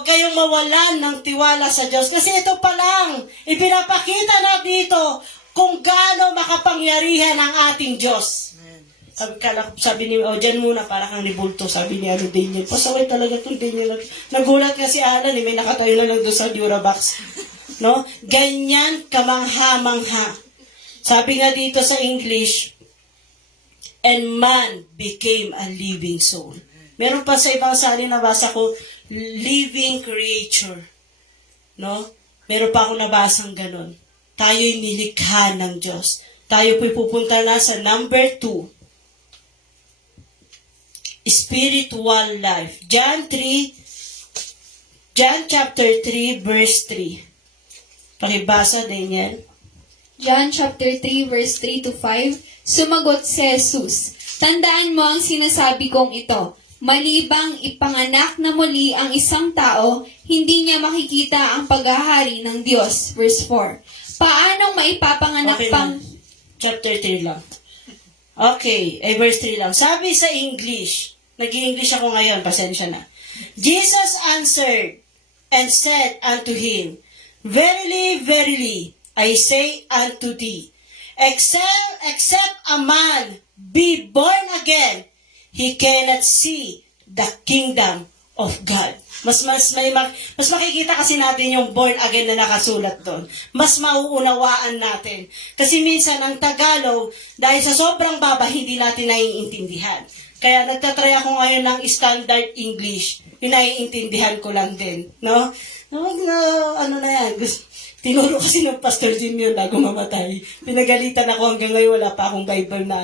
kayong mawalan ng tiwala sa Diyos. Kasi ito pa lang, ipinapakita na dito kung gaano makapangyarihan ang ating Diyos. Sabi ni, dyan muna, para kang nibulto, sabi ni Daniel. Pasaway talaga itong Daniel. Nagulat nga si Alan, may nakatayo na lang doon sa Durabox. No? Ganyan kamangha-mangha. Sabi nga dito sa English, and man became a living soul. Meron pa sa ibang salin nabasa ko, living creature. No? Meron pa ako nabasang ganun. Tayo'y nilikha ng Diyos. Tayo po'y pupunta na sa number 2. Spiritual life. John chapter 3, verse 3. Pakibasa din yan. John chapter 3 verse 3 to 5, sumagot si Jesus, tandaan mo ang sinasabi kong ito, malibang ipanganak na muli ang isang tao, hindi niya makikita ang paghahari ng Diyos. Verse 4, paanong maipapanganak Okay pang... lang. Chapter 3 lang. Okay, verse 3 lang. Sabi sa English, nag-i-English ako ngayon, pasensya na. Jesus answered and said unto him, verily, verily, I say unto thee, except a man be born again, he cannot see the kingdom of God. Mas makikita kasi natin yung born again na nakasulat doon. Mas mauunawaan natin. Kasi minsan ang Tagalog, dahil sa sobrang baba, hindi natin naiintindihan. Kaya nagtatry ako ngayon ng standard English. Yung naiintindihan ko lang din. No? Ano na yan? Tinuro kasi ng Pastor Jim yun bago mamatay. Pinagalitan ako hanggang ngayon, wala pa akong Bible na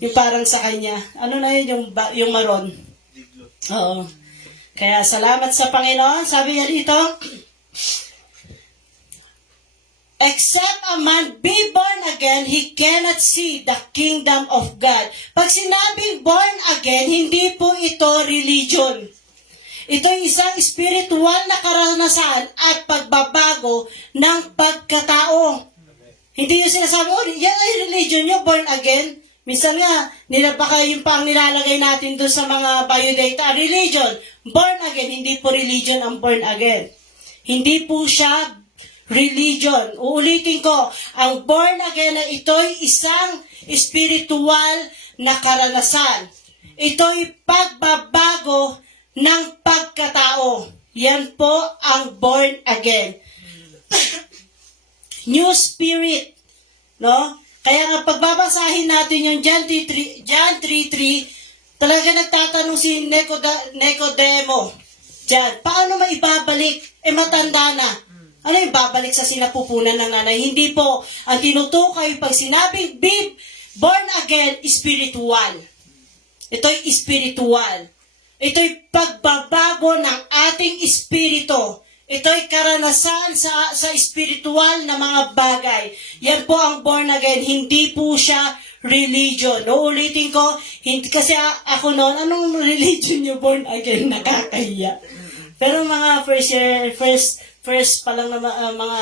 yung parang sa kanya. Ano na yun, yung maron. Oo. Kaya salamat sa Panginoon. Sabi niya dito, except a man be born again, he cannot see the kingdom of God. Pag sinabing born again, hindi po ito religion. Ito ay isang spiritual na karanasan at pagbabago ng pagkatao. Hindi yung sinasabi, yan ay religion nyo, born again. Minsan nga, baka yung pang nilalagay natin doon sa mga biodata, religion, born again, hindi po religion ang born again. Hindi po siya religion. Uulitin ko, ang born again na ito'y isang spiritual na karanasan. Ito'y pagbabago ng pagkatao. Yan po ang born again. New spirit. No? Kaya nga pagbabasahin natin yung John 3:3, talaga nagtatanong si Nicodemo. Diyan, paano maibabalik? Matanda na. Ano yung babalik sa sinapupunan ng nanay? Hindi po. Ang tinutukoy pag sinabing born again, spiritual. Ito'y spiritual. Ito'y pagbabago ng ating espiritu. Ito'y karanasan sa spiritual na mga bagay. Yan po ang born again. Hindi po siya religion. Uulitin ko, hindi, kasi ako noon, anong religion yung born again? Nakakahiya. Pero mga first pa lang na mga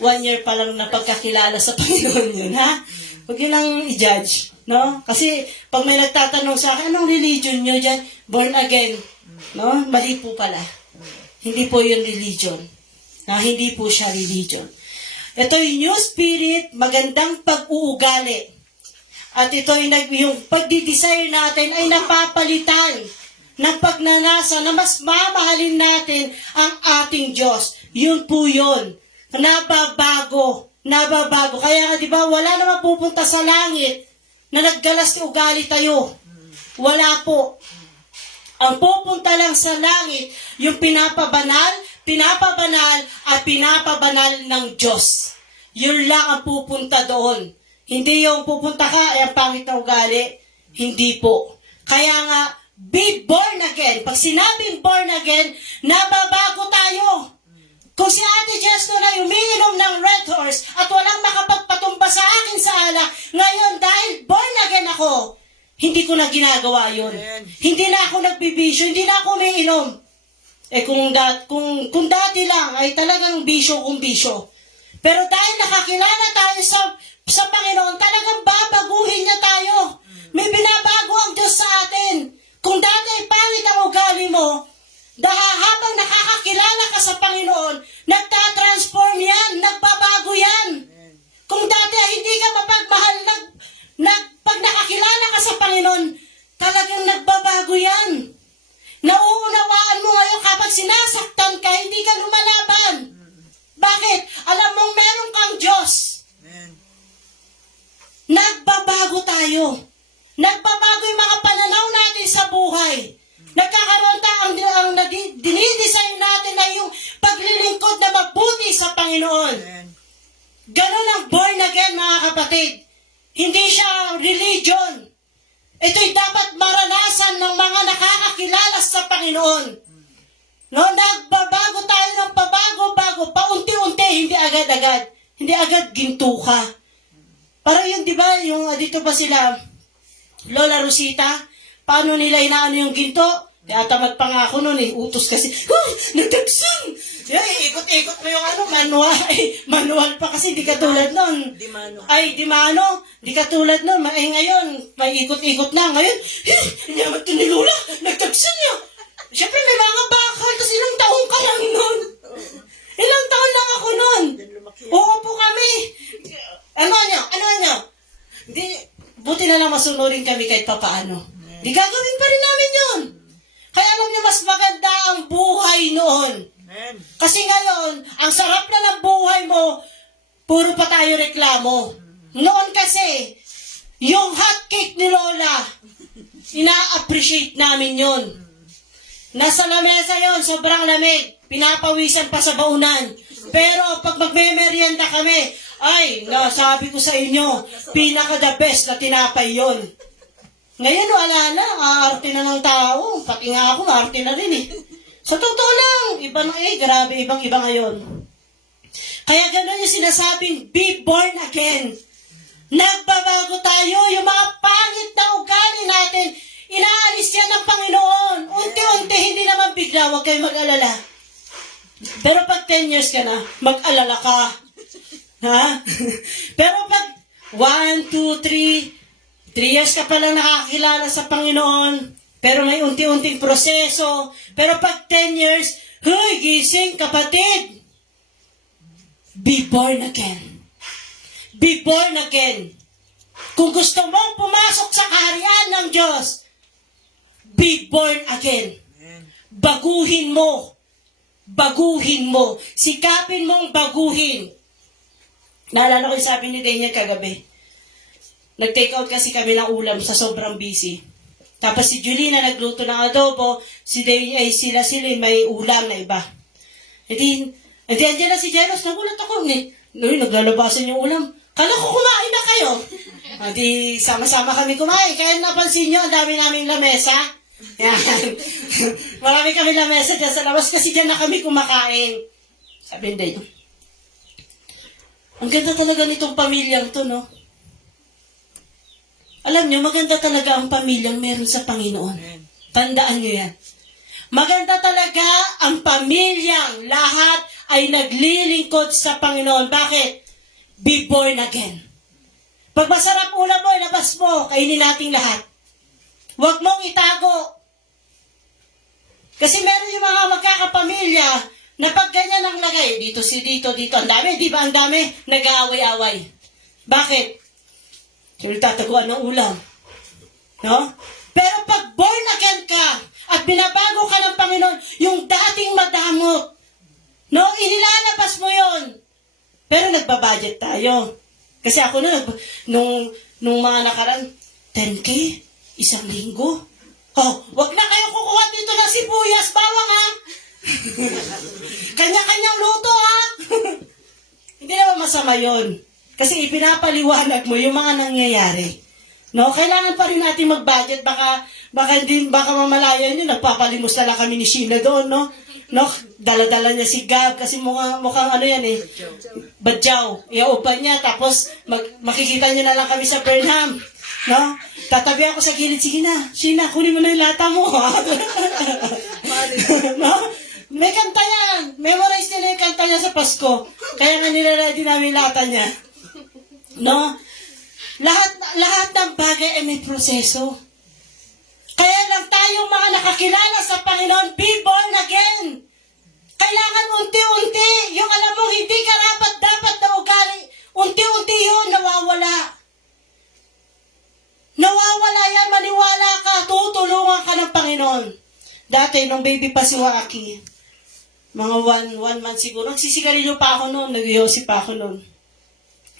1 year pa lang na pagkakilala sa Panginoon yun, ha? Huwag yun lang i-judge, no? Kasi pag may nagtatanong sa akin, anong religion nyo dyan? Born again, no? Mali po pala. Hindi po yun religion. Hindi po siya religion. Ito yung new spirit, magandang pag-uugali. At ito yung pagdi-desire natin ay napapalitan ng pagnanasa na mas mamahalin natin ang ating Diyos. Yun po yun. Nababago. Kaya nga, di ba, wala naman pupunta sa langit na naggalas ni ugali tayo. Wala po. Ang pupunta lang sa langit, yung pinapabanal at pinapabanal ng Diyos. Yun lang ang pupunta doon. Hindi yung pupunta ka, ay ang pangit na ugali. Hindi po. Kaya nga, be born again. Pag sinabing born again, nababago tayo. Kung si Ate Jess noon ay umiinom ng Red Horse at walang makapagpatumba sa akin sa alak, ngayon dahil born again ako, hindi ko na ginagawa yun. Hindi na ako nagbibisyo, hindi na ako umiinom. Kung dati lang ay talagang bisyo kung bisyo. Pero dahil nakakilala tayo sa Panginoon, talagang babaguhin niya tayo. May binabago ang Diyos sa atin. Kung dati ay pangit ang ugali mo, dahil habang nakakakilala ka sa Panginoon, nagtatransform yan, nagbabago yan. Kung dati ay hindi ka mapagmahal, pag nakakilala ka sa Panginoon, talagang nagbabago yan. Nauunawaan mo ngayon kapag sinasaktan ka, hindi ka lumalaban. Bakit? Alam mong meron kang Diyos. Nagbabago tayo. Nagbabago yung mga pananaw natin sa buhay. Nagkakaroon tayo, ang dinidesign natin ay yung paglilingkod na mabuti sa Panginoon. Ganun ang born again, mga kapatid. Hindi siya religion. Ito'y dapat maranasan ng mga nakakakilala sa Panginoon. No, nagbabago tayo ng pabago-bago, paunti-unti, hindi agad-agad. Hindi agad ginto ka. Parang yun, di ba, yung dito ba sila, Lola Rosita, paano nila inaano yung ginto? Kaya tamad pa nga ako nun utos kasi, nagtagsan! Ikot-ikot mo yung manual pa kasi, di katulad nun. Di mano. Di katulad nun. Ngayon, may ikot-ikot na. Ngayon, hindi naman ito ni Lola, nagtagsan niya. Siyempre, may mga bakal kasi ilang taon ka lang nun. Ilang taon lang ako nun. Uupo kami. Ano nyo? Buti na lang masunurin kami kahit papaano. Di gagawin pa rin namin yun. Kaya alam niyo, mas maganda ang buhay noon. Kasi ngayon, ang sarap na ng buhay mo, puro pa tayo reklamo. Noon kasi, yung hotcake ni Lola, ina-appreciate namin yun. Nasa lamesa yon, sobrang lamig. Pinapawisan pa sa baunan. Pero pag magme-merienda kami, sabi ko sa inyo, pinaka-the best na tinapay yon. Ngayon, wala na. Aarte na ng tao. Pati nga ako, aarte na rin eh. Sa totoo lang, grabe, ibang-iba ngayon. Kaya gano'n yung sinasabing, be born again. Nagbabago tayo. Yung mga pangit na ugali natin, inaalis yan ng Panginoon. Unti-unti, hindi naman bigla. Huwag kayo mag-alala. Pero pag 10 years ka na, mag-alala ka. Ha? Pero pag 1, 2, 3 years ka palang nakakilala sa Panginoon, pero may unti-unting proseso. Pero pag 10 years, gising kapatid. Be born again. Be born again. Kung gusto mong pumasok sa kaharian ng Diyos, be born again. Baguhin mo. Baguhin mo. Sikapin mong baguhin. Naalala ko yung sabi ni Daniel kagabi. Nag-take out kasi kami ng ulam sa sobrang busy. Tapos si Julina nagluto ng adobo, sila may ulam na iba. E di andyan na si Jeros, nagulat ako. Naglalabasan yung ulam. Kala ko kumain na kayo. Di sama-sama kami kumain. Kaya napansin nyo, ang dami naming lamesa. Yan. Marami kami lamesa dyan sa labas kasi dyan na kami kumakain. Sabi hindi. Ang ganda talaga nitong pamilyang to, no? Alam nyo, maganda talaga ang pamilyang meron sa Panginoon. Tandaan nyo yan. Maganda talaga ang pamilyang lahat ay naglilingkod sa Panginoon. Bakit? Be born again. Pag masarap ulam mo, ilabas mo, kainin natin lahat. Huwag mong itago. Kasi meron yung mga magkakapamilya na pag ganyan ang lagay, dito. Ang dami, di ba ang dami? Nag-aaway-away. Bakit? Sino tataguan ng ulam? No? Pero pag born again ka at binabago ka ng Panginoon, yung dating madamot, no? Inilalabas mo yon. Pero nagbabudget tayo. Kasi ako nung mga nakaraan, 10K, isang linggo. Oh, wag na kayo kukuha dito ng sibuyas, bawang ha. Kanya-kanyang luto ha. Hindi naman masama yon. Kasi ipinapaliwanag mo yung mga nangyayari. No, kailangan pa rin natin mag-budget, baka mamalayan nyo, nagpapalimos na lang kami ni Sheena doon, no? No, dala-dala niya si Gab kasi mukhang ano yan eh. Badyaw. Iaupan niya tapos makikita niyo na lang kami sa Burnham. No? Tatabi ako sa gilid, sige na, Sheena, kunin mo na yung lata mo. No? May kanta yan. Memorize nila yung kanta niya sa Pasko. Kaya nga nilalagay namin lata niya. No? Lahat ng bagay ay may proseso. Kaya lang tayong mga nakakilala sa Panginoon, be born again. Kailangan unti-unti. Yung alam mo, hindi ka dapat na ugali. Unti-unti yun, nawawala. Nawawala yan, maniwala ka, tutulungan ka ng Panginoon. Dati, nung baby pa si Waki, mga one month siguro, nagsisigarilyo pa ako noon, nag-yosi pa ako noon.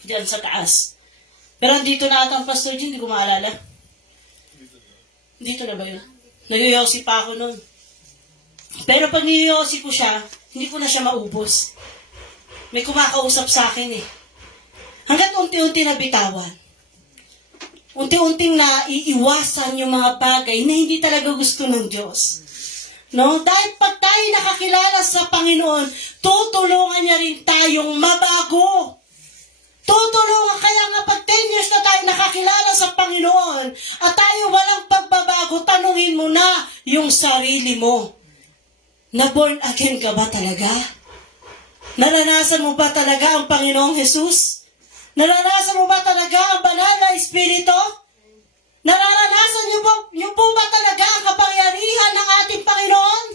Diyan sa taas. Pero dito na ata ang pastor dyan, hindi ko maalala. Dito na ba yun? Nag-yosi pa ako noon. Pero pag niyosi ko siya, hindi ko na siya maubos. May kumakausap sa akin eh. Hanggat unti-unti na bitawan. Unti-unting na iiwasan yung mga bagay na hindi talaga gusto ng Diyos. No? Dahil pag tayo nakakilala sa Panginoon, tutulungan niya rin tayong mabago. Tutulungan, kaya nga pag 10 years na tayo nakakilala sa Panginoon at tayo walang pagbabago, tanungin mo na yung sarili mo. Na born again ka ba talaga? Naranasan mo ba talaga ang Panginoong Jesus? Naranasan mo ba talaga ang banal na Espiritu? Naranasan niyo po ba talaga ang kapangyarihan ng ating Panginoon?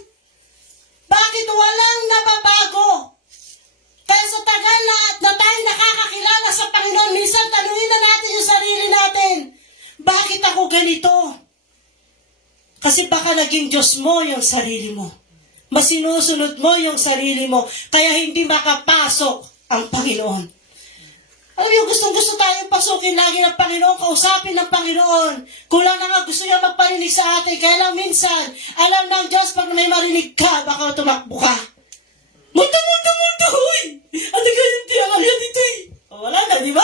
Bakit walang nababago? Kaya sa tagal na tayo nakakakilala sa Panginoon, minsan tanungin na natin yung sarili natin, bakit ako ganito? Kasi baka naging Diyos mo yung sarili mo. Masinusunod mo yung sarili mo, kaya hindi makapasok ang Panginoon. Alam mo, gustong-gusto tayong pasukin lagi ng Panginoon, kausapin ng Panginoon. Kulang na nga gusto niya magparinig sa atin, kaya lang minsan, alam ng Diyos, pag may marinig ka, baka tumakbo ka. Multo, huy! Ano ganyan tiyang alya dito eh? O, wala na, di ba?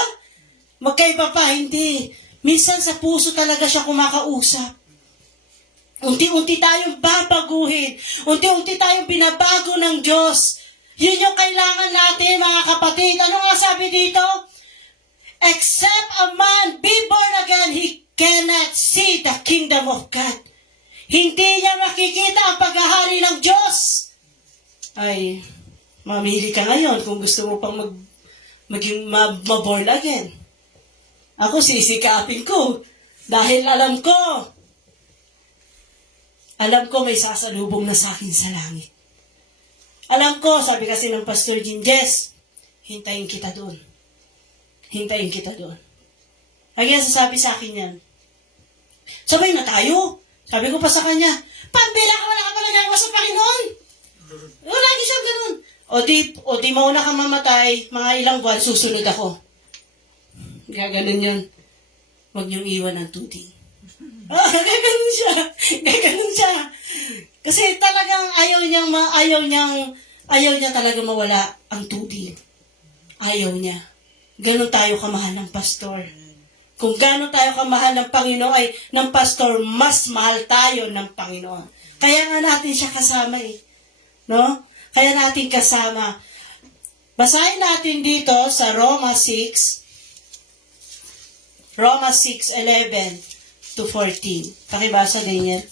Magkaiba pa, hindi. Minsan sa puso talaga siya kumakausap. Unti-unti tayong babaguhin. Unti-unti tayong binabago ng Diyos. Yun yung kailangan natin, mga kapatid. Ano nga sabi dito? Except a man be born again, he cannot see the kingdom of God. Hindi niya makikita ang paghahari ng Diyos. Ay, mamili ka ngayon kung gusto mo pang maging ma-born again. Ako sisikapin ko. Dahil alam ko may sasalubong na sa akin sa langit. Alam ko, sabi kasi ng Pastor Ginges, hintayin kita doon. Hintayin kita doon. Lagi yan sasabi sa akin yan. Sabay na tayo. Sabi ko pa sa kanya, pambira ka, wala ka pala gagawa sa Panginoon. Lagi siyang ganun. O di mauna kang mamatay, mga ilang buwan, susunod ako. Gaganon yun. Huwag niyong iwan ang tuti. Gaganon siya. Gaganon siya. Kasi talagang ayaw niya talaga mawala ang tubig. Ayaw niya. Ganon tayo kamahal ng pastor. Kung ganon tayo kamahal ng Panginoon ay ng pastor, mas mahal tayo ng Panginoon. Kaya nga natin siya kasama eh. No? Kaya natin kasama. Basahin natin dito sa Roma 6:11 to 14. Pakibasa din yan.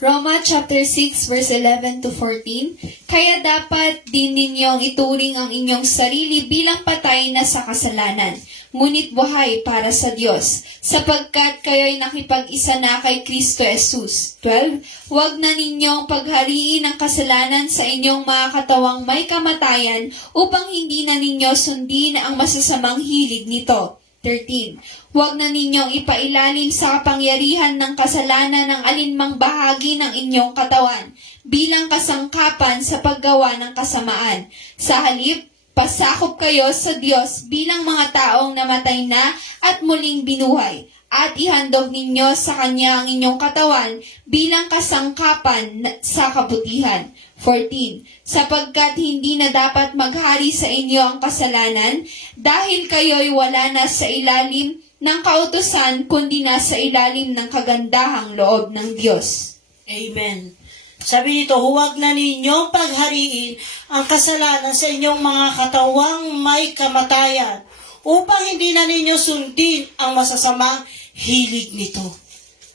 Roma chapter 6 verse 11 to 14. Kaya dapat din ninyong ituring ang inyong sarili bilang patay na sa kasalanan, ngunit buhay para sa Diyos, sapagkat kayo'y nakipag-isa na kay Kristo Jesus. 12. Huwag na ninyong paghariin ang kasalanan sa inyong mga katawang may kamatayan upang hindi na ninyo sundin ang masasamang hilig nito. 13. Huwag na ninyong ipailalim sa kapangyarihan ng kasalanan ng alinmang bahagi ng inyong katawan bilang kasangkapan sa paggawa ng kasamaan. Sa halip, pasakop kayo sa Diyos bilang mga taong namatay na at muling binuhay, at ihandog ninyo sa Kanya ang inyong katawan bilang kasangkapan sa kabutihan. 14. Sapagkat hindi na dapat maghari sa inyo ang kasalanan dahil kayo'y wala na sa ilalim ng kautusan kundi nasa ilalim ng kagandahang loob ng Diyos. Amen. Sabi dito, huwag na ninyong paghariin ang kasalanan sa inyong mga katawang may kamatayan upang hindi na ninyo sundin ang masasamang hilig nito.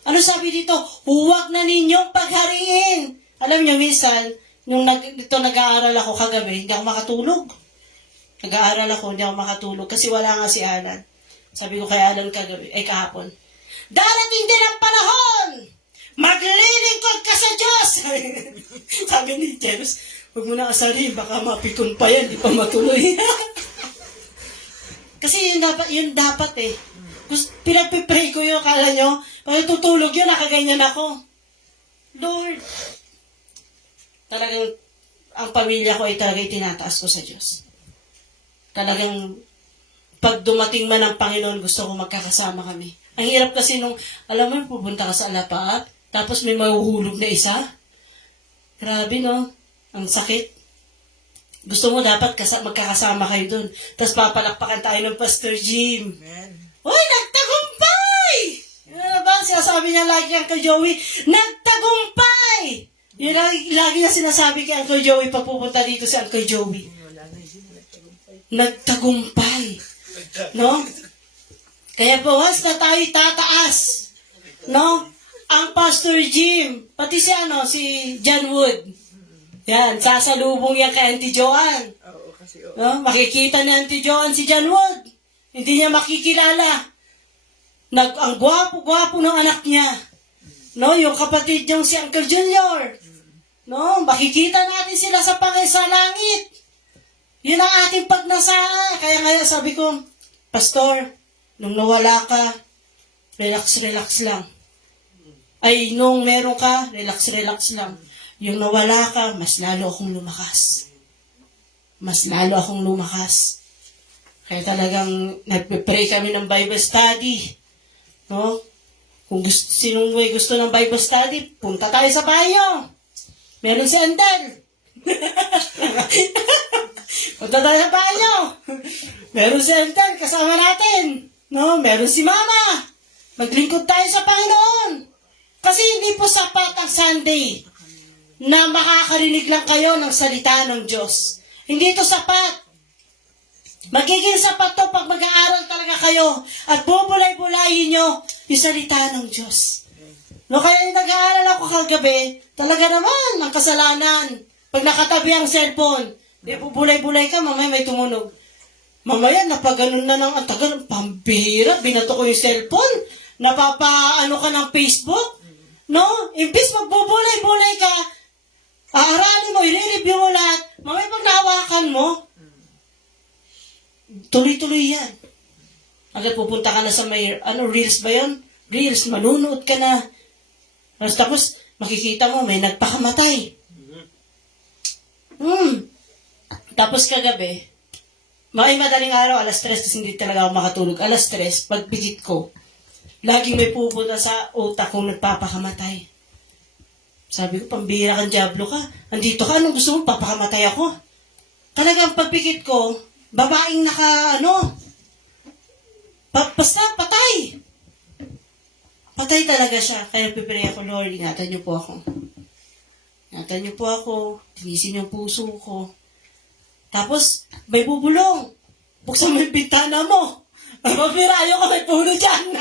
Ano sabi dito? Huwag na ninyong paghariin. Alam niyo, minsan, nag-aaral ako kagabi, hindi ako makatulog. Nag-aaral ako, hindi ako makatulog kasi wala nga si Alan. Sabi ko kay Alan kahapon, darating din ang panahon! Maglilingkod ka sa Diyos! Sabi ni James, huwag mo na asarin, baka mapikon pa yan, di pa matuloy. Kasi yun dapat eh. Pinagpipray ko yun, kala nyo, pag tutulog yun, nakaganyan ako. Lord, talagang ang pamilya ko ay talagang tinataas ko sa Diyos. Talagang pag dumating man ang Panginoon, gusto ko magkakasama kami. Ang hirap kasi nung, alam mo, pupunta ka sa Alapaap, tapos may mahuhulog na isa. Grabe, no? Ang sakit. Gusto mo dapat magkakasama kayo dun. Tapos papalakpakan tayo ng Pastor Jim. Uy, nagtagumpay! Ano ba? Sinasabi niya lagi kay Joey, nagtagumpay! Yun lagi na sinasabi kay Uncle Joey pag pupunta dito si Uncle Joey. Nagtagumpay. No? Kaya bukas na tayo tataas. No? Ang Pastor Jim, pati si John Wood. Yan, sasalubong yan kay Auntie Joanne. No? Makikita ni Auntie Joanne si John Wood. Hindi niya makikilala. Ang gwapo-gwapo ng anak niya. No, yung kapatid niyang si Uncle Junior. No, makikita natin sila sa langit. Yun ang ating pagnasaan. Kaya nga sabi ko, Pastor, nung nawala ka, relax lang. Ay, nung meron ka, relax lang. Yung nawala ka, mas lalo akong lumakas. Kaya talagang nagpe-pray kami ng Bible study. No? Kung sinong may gusto ng Bible study, punta tayo sa bayo. Meron si Andal. Punta tayo sa bayo. Meron si Andal, kasama natin. No? Meron si Mama. Maglingkod tayo sa Panginoon. Kasi hindi po sapat ang Sunday na makakarinig lang kayo ng salita ng Diyos. Hindi ito sapat. Magiging sapat to pag mag-aaral talaga kayo at bubulay-bulayin nyo yung salita ng Diyos. No, kaya nag-aaral ako kagabi, talaga naman, ang kasalanan. Pag nakatabi ang cellphone, bubulay-bulay ka, mamaya may tumunog. Mamaya, napaganon na ng ang tagal, pambira, binato ko yung cellphone, napapaano ka ng Facebook, no? Imbis magbubulay-bulay ka, aaralin mo, i-review mo lahat, mamaya pag nahawakan mo, tuloy-tuloy yan. Agad pupunta ka na sa may, Reels ba yun? Reels, manunood ka na. Tapos, makikita mo, may nagpakamatay. Tapos kagabi, madaling araw, 3:00, kasi hindi talaga ako makatulog. 3:00, pagpikit ko, laging may pupunta sa utak kong nagpapakamatay. Sabi ko, pambira kang diablo ka. Andito ka, anong gusto mo? Papakamatay ako. Talagang pagpikit ko, babaeng basta patay. Patay talaga siya. Kaya pipray ako, Lord, ingatan niyo po ako. Ingatan niyo po ako. Tinisin yung puso ko. Tapos, may bubulong. Buksan mo yung bintana mo. Mabira, ayoko may puno dyan.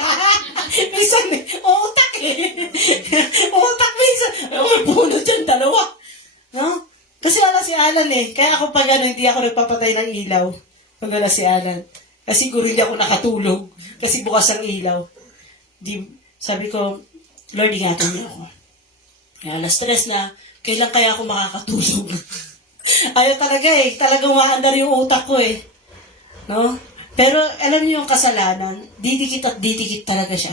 Minsan, utak utak minsan. May puno dyan, dalawa. No? Kasi wala si Alan Kaya ako pag hindi ako nagpapatay ng ilaw. Pag wala si Alan. Kasi siguro hindi ako nakatulog. Kasi bukas ang ilaw. Sabi ko, Lord, ingatan niyo ako. Kaya na-stress na, kailan kaya ako makakatulog? Ayaw talaga Talagang maandar yung utak ko No? Pero alam niyo yung kasalanan, didikit at didikit talaga siya.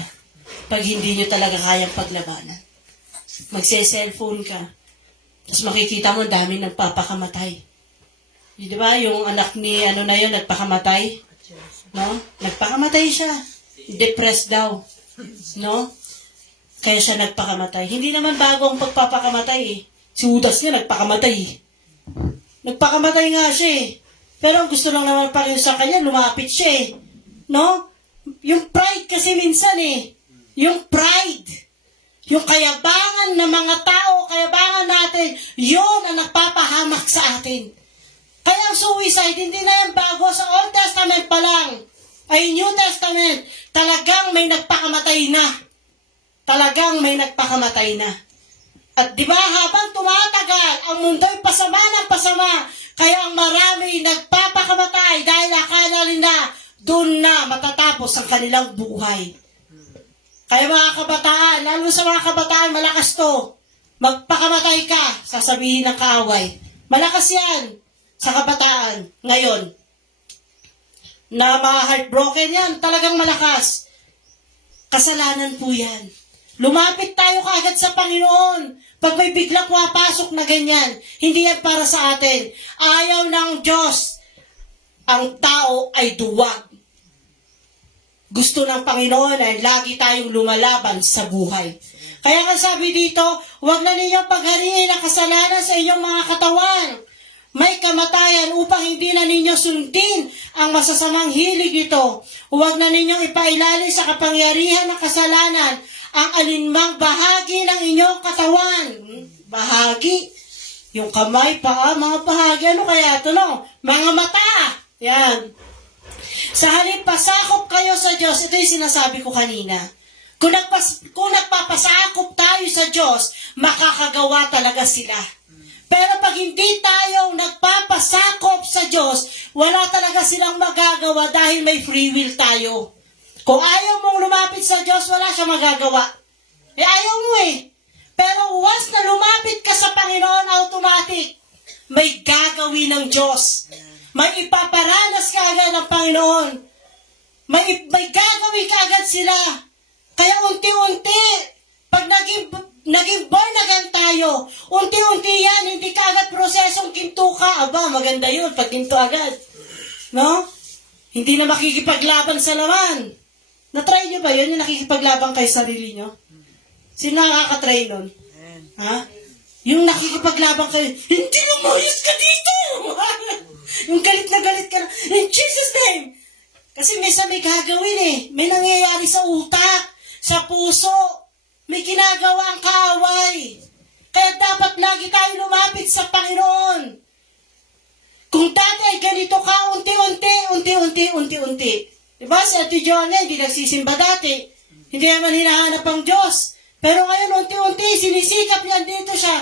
Pag hindi niyo talaga kayang paglabanan. Magse-cellphone ka. Tapos makikita mo, dami nagpapakamatay. Di ba? Yung anak ni na yun, nagpakamatay. No? Nagpakamatay siya. Depressed daw. No? Kaya siya nagpakamatay. Hindi naman bago ang pagpapakamatay Si Judas nga nagpakamatay Nagpakamatay nga siya Pero ang gusto lang naman pa rin sa kanya, lumapit siya No? Yung pride kasi minsan Yung pride. Yung kayabangan ng mga tao, kayabangan natin, yun ang nagpapahamak sa atin. Kaya ang suicide, hindi na yan bago sa Old Testament pa lang. Ay New Testament, talagang may nagpakamatay na. Talagang may nagpakamatay na. At di ba habang tumatagal, ang mundo'y pasama ng pasama, kaya ang marami nagpapakamatay dahil akala nila doon na matatapos ang kanilang buhay. Kaya mga kabataan, lalo sa mga kabataan, malakas to. Magpakamatay ka, sasabihin ng kaaway. Malakas yan sa kabataan ngayon. Na mga heartbroken yan, talagang malakas. Kasalanan po yan. Lumapit tayo kaagad sa Panginoon. Pag may biglang pumapasok na ganyan, hindi yan para sa atin. Ayaw ng Diyos. Ang tao ay duwag. Gusto ng Panginoon ay lagi tayong lumalaban sa buhay. Kaya nga sabi dito, huwag na ninyong paghariin ang kasalanan sa inyong mga katawan. May kamatayan upang hindi na ninyo sundin ang masasamang hilig nito. Huwag na ninyong ipailali sa kapangyarihan ng kasalanan ang alinmang bahagi ng inyong katawan. Bahagi? Yung kamay, paa, mga bahagi. Ano kaya ito, no? Mga mata. Yan. Sa halip pasakop kayo sa Diyos, ito yung sinasabi ko kanina. Kung nagpapasakop tayo sa Diyos, makakagawa talaga sila. Pero pag hindi tayo nagpapasakop sa Diyos, wala talaga silang magagawa dahil may free will tayo. Kung ayaw mong lumapit sa Diyos, wala siya magagawa. Ayaw mo Pero once na lumapit ka sa Panginoon, automatic, may gagawin ng Diyos. May ipaparanas ka agad ng Panginoon. May gagawin ka agad sila. Kaya unti-unti, pag naging born again tayo, unti-unti yan, hindi ka agad prosesong ginto ka. Aba, maganda yun, pag ginto agad. No? Hindi na makikipaglaban sa laman. Na-try nyo ba yun, yung nakikipaglaban kayo sa sarili nyo? Sino nakaka-try nun? Ha? Yung nakikipaglaban kayo, hindi lumayas ka dito! Yung galit na galit ka na, in Jesus' name! Kasi may gagawin May nangyayari sa utak, sa puso. May ginagawa ang kaaway. Kaya dapat lagi tayo lumapit sa Panginoon. Kung dati ay ganito ka, unti-unti. Diba? Si Ate Joanna, hindi nagsisimba dati. Hindi naman hinahanap ang Diyos. Pero ngayon, unti-unti, sinisikap niya dito siya.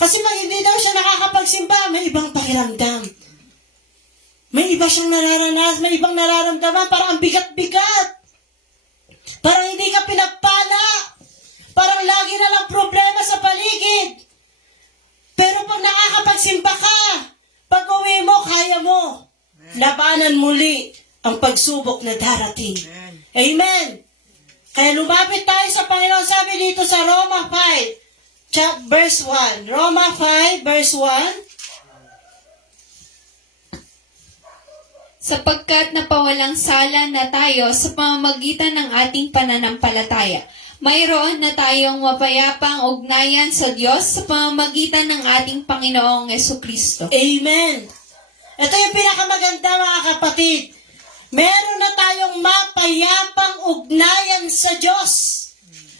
Kasi pag hindi daw siya nakakapagsimba, may ibang pakiramdam. May iba siyang nararanas, may ibang nararamdaman, parang ang bigat-bigat. Parang hindi ka pinagpala. Parang lagi na lang problema sa paligid. Pero pag nakakapagsimba ka, pag uwi mo, kaya mo. Labanan muli ang pagsubok na darating. Amen. Kaya lumapit tayo sa Panginoon. Sabi dito sa Roma 5, verse 1. Roma 5, verse 1. sapagkat napawalang sala na tayo sa pamamagitan ng ating pananampalataya. Mayroon na tayong mapayapang ugnayan sa Diyos sa pamamagitan ng ating Panginoong Kristo. Amen. Ito yung pinakamaganda, mga kapatid. Meron na tayong mapayapang ugnayan sa Diyos.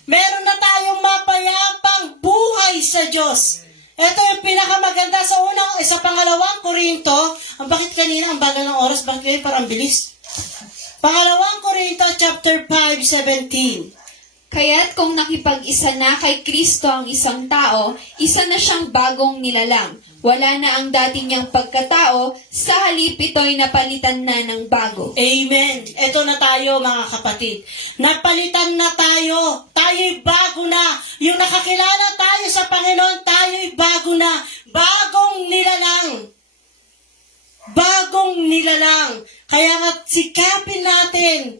Meron na tayong mapayapang buhay sa Diyos. Ito yung pinakamaganda sa pangalawang Korinto. Bakit kanina ang bagal ng oras? Bakit kayo parang bilis? Pangalawang Korinto chapter 5:17. Kaya't kung nakipag-isa na kay Kristo ang isang tao, isa na siyang bagong nilalang. Wala na ang dati niyang pagkatao, sa halip ito'y napalitan na ng bago. Amen. Ito na tayo, mga kapatid. Napalitan na tayo. Tayo'y bago na. Yung nakakilala tayo sa Panginoon, tayo'y bago na. Bagong nilalang. Bagong nilalang. Kaya nga sikapin natin.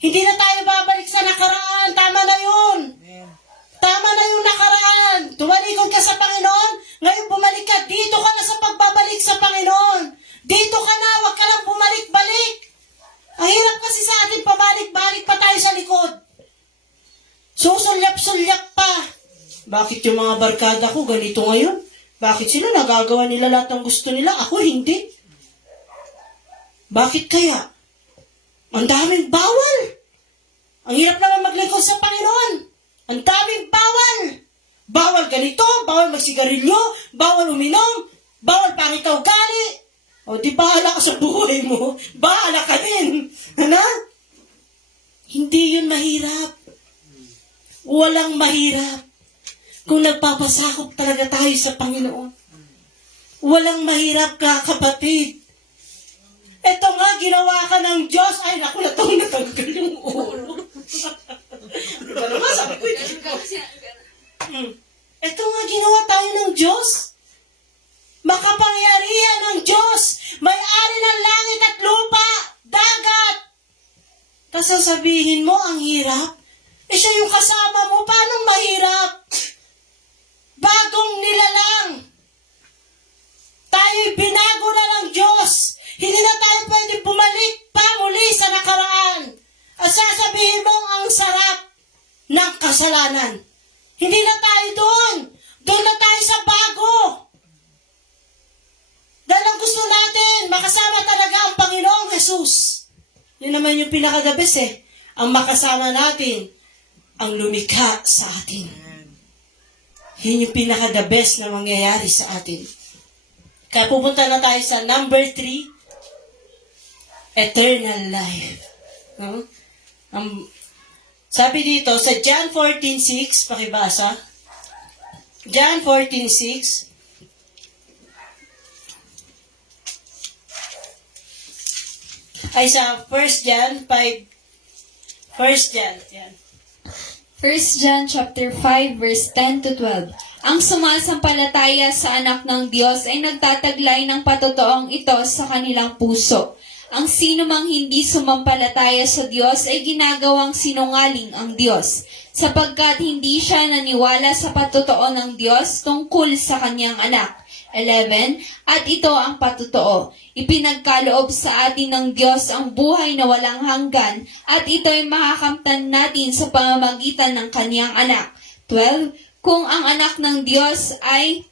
Hindi na tayo babalik sa nakaraan. Tama na yun. Tama na yung nakaraan. Tumalikod ka sa Panginoon. Ngayon bumalik ka. Dito ka na sa pagbabalik sa Panginoon. Dito ka na. Huwag ka lang bumalik-balik. Ang hirap kasi sa atin, pabalik-balik pa tayo sa likod. Susulyap-sulyap pa. Bakit yung mga barkada ko ganito ngayon? Bakit sila nagagawa nila lahat ng gusto nila? Ako hindi. Bakit kaya? Ang daming bawal. Ang hirap naman maglingkod sa Panginoon. Ang daming bawal. Bawal ganito, bawal magsigarilyo, bawal uminom, bawal pangitaw gali. O di bahala ka sa buhay mo. Bahala ka din. Ano? Hindi yun mahirap. Walang mahirap. Kung nagpapasakop talaga tayo sa Panginoon. Walang mahirap ka, kapatid. Ito nga, ginawa ka ng Diyos. Ay, naku, natanggal yung ulo. Diba naman, sabi ko, ito nga, ginawa tayo ng Diyos. Makapangyarihan ng Diyos. May-ari ng langit at lupa, dagat. Tapos sasabihin mo, ang hirap. Siya yung kasama mo, paano mahirap? Bagong nilalang. Tayo'y binago na ng Diyos. Hindi na tayo pwede bumalik pa muli sa nakaraan. At sasabihin mo ang sarap ng kasalanan. Hindi na tayo doon. Doon na tayo sa bago. Dahil ang gusto natin, makasama talaga ang Panginoong Jesus. Yun naman yung pinaka-the best eh. Ang makasama natin, ang lumikha sa atin. Yun yung pinaka-the best na mangyayari sa atin. Kaya pupunta na tayo sa number 3. Eternal life. No? Sabi dito, sa John 14:6, pakibasa. John 14:6. Ay sa 1 John 5. 1 John, yan. 1 John chapter 5 verse 10 to 12. Ang sumasampalataya sa anak ng Diyos ay nagtataglay ng patotoong ito sa kanilang puso. Ang sino mang hindi sumampalataya sa Diyos ay ginagawang sinungaling ang Diyos, sapagkat hindi siya naniwala sa patotoo ng Diyos tungkol sa kanyang anak. 11. At ito ang patotoo. Ipinagkaloob sa atin ng Diyos ang buhay na walang hanggan, at ito'y makakamtan natin sa pamamagitan ng kanyang anak. 12. Kung ang anak ng Diyos ay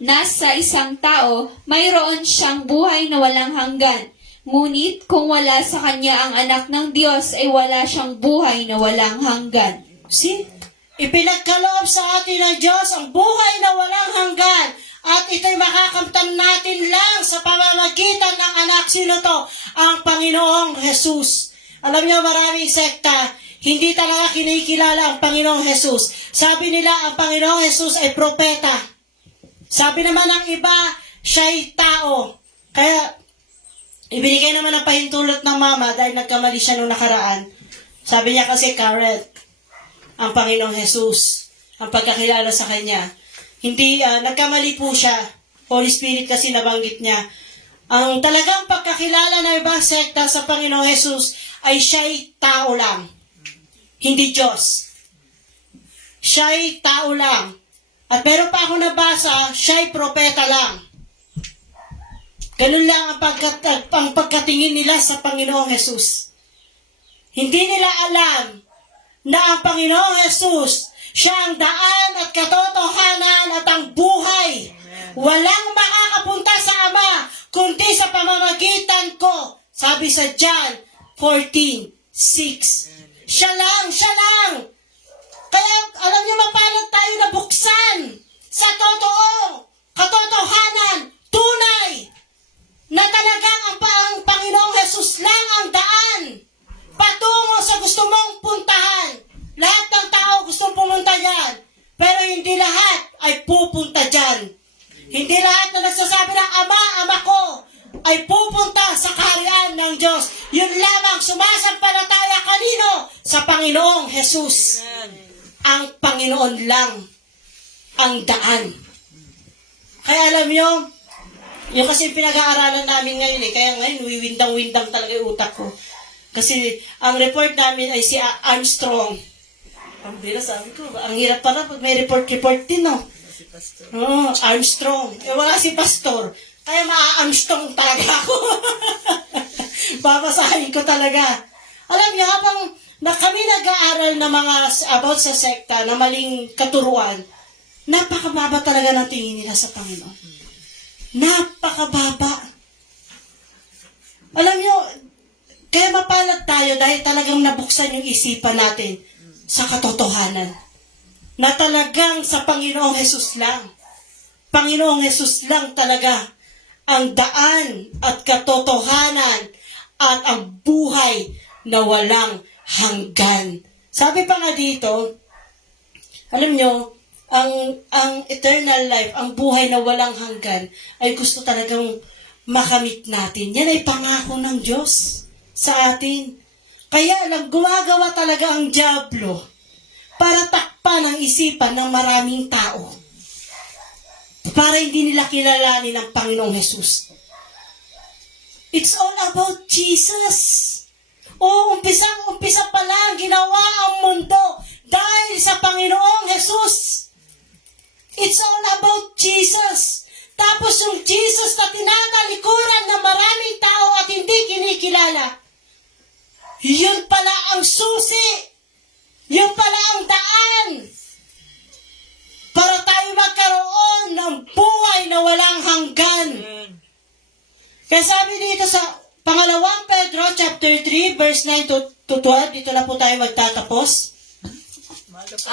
nasa isang tao, mayroon siyang buhay na walang hanggan. Ngunit kung wala sa kanya ang anak ng Diyos, ay wala siyang buhay na walang hanggan. See? Ipinagkaloob sa atin ng Diyos ang buhay na walang hanggan. At ito'y makakamtan natin lang sa pamamagitan ng anak. Sino to? Ang Panginoong Jesus. Alam niyo, maraming sekta, hindi talaga kinikilala ang Panginoong Jesus. Sabi nila, ang Panginoong Jesus ay propeta. Sabi naman ng iba, siya'y tao. Kaya, ibinigay naman ang pahintulot ng mama dahil nagkamali siya nung nakaraan. Sabi niya kasi, Karen, ang Panginoong Jesus, ang pagkakilala sa Kanya. Hindi, nagkamali po siya. Holy Spirit kasi nabanggit niya. Ang talagang pagkakilala ng ibang sekta sa Panginoong Jesus ay siya'y tao lang. Hindi Diyos. Siya'y tao lang. At meron pa ako nabasa, siya'y propeta lang. Ganun lang ang pagkatingin nila sa Panginoong Jesus. Hindi nila alam na ang Panginoong Jesus, siya ang daan at katotohanan at ang buhay. Walang makakapunta sa Ama, kundi sa pamamagitan ko. Sabi sa John 14:6. Siya lang. Kaya alam niyo, mapalad tayo na buksan sa totoo, katotohanan, tunay, na talagang ang Panginoong Jesus lang ang daan patungo sa gusto mong puntahan. Lahat ng tao gustong pumunta dyan, pero hindi lahat ay pupunta dyan. Hindi lahat na nagsasabi ng Ama ko ay pupunta sa kaharian ng Diyos. Yun lamang sumasampalataya kanino? Sa Panginoong Jesus. Ang Panginoon lang ang daan. Kaya alam nyo, yung kasi pinag-aaralan namin ngayon kaya ngayon wiwindang-windang talaga yung utak ko. Kasi ang report namin ay si Armstrong. Ang bila, sabi ko, ang hirap pala pag may report din, no? Armstrong. Wala si Pastor. Kaya ma-Armstrong talaga ako. Babasahin ko talaga. Alam niyo, habang na kami nag-aaral na mga about sa sekta, na maling katuruan, napakababa talaga ng tingin nila sa Panginoon. Napakababa. Alam niyo, kaya mapalad tayo dahil talagang nabuksan yung isipan natin sa katotohanan. Na talagang sa Panginoong Jesus lang. Panginoong Jesus lang talaga ang daan at katotohanan at ang buhay na walang hanggan. Sabi pa nga dito, alam nyo, ang eternal life, ang buhay na walang hanggan, ay gusto talagang makamit natin. Yan ay pangako ng Diyos sa atin. Kaya lang, gumagawa talaga ang dyablo para takpan ang isipan ng maraming tao. Para hindi nila kilalanin ang Panginoong Jesus. It's all about Jesus. Umpisa pa lang, ginawa ang mundo dahil sa Panginoong Jesus. It's all about Jesus. Tapos yung Jesus na tinatalikuran ng maraming tao at hindi kinikilala, yun pala ang susi. Yun pala ang daan para tayo magkaroon ng buhay na walang hanggan. Kaya sabi dito sa Pangalawang Pedro chapter 3 verse 9 to 12, dito na po tayo magtatapos.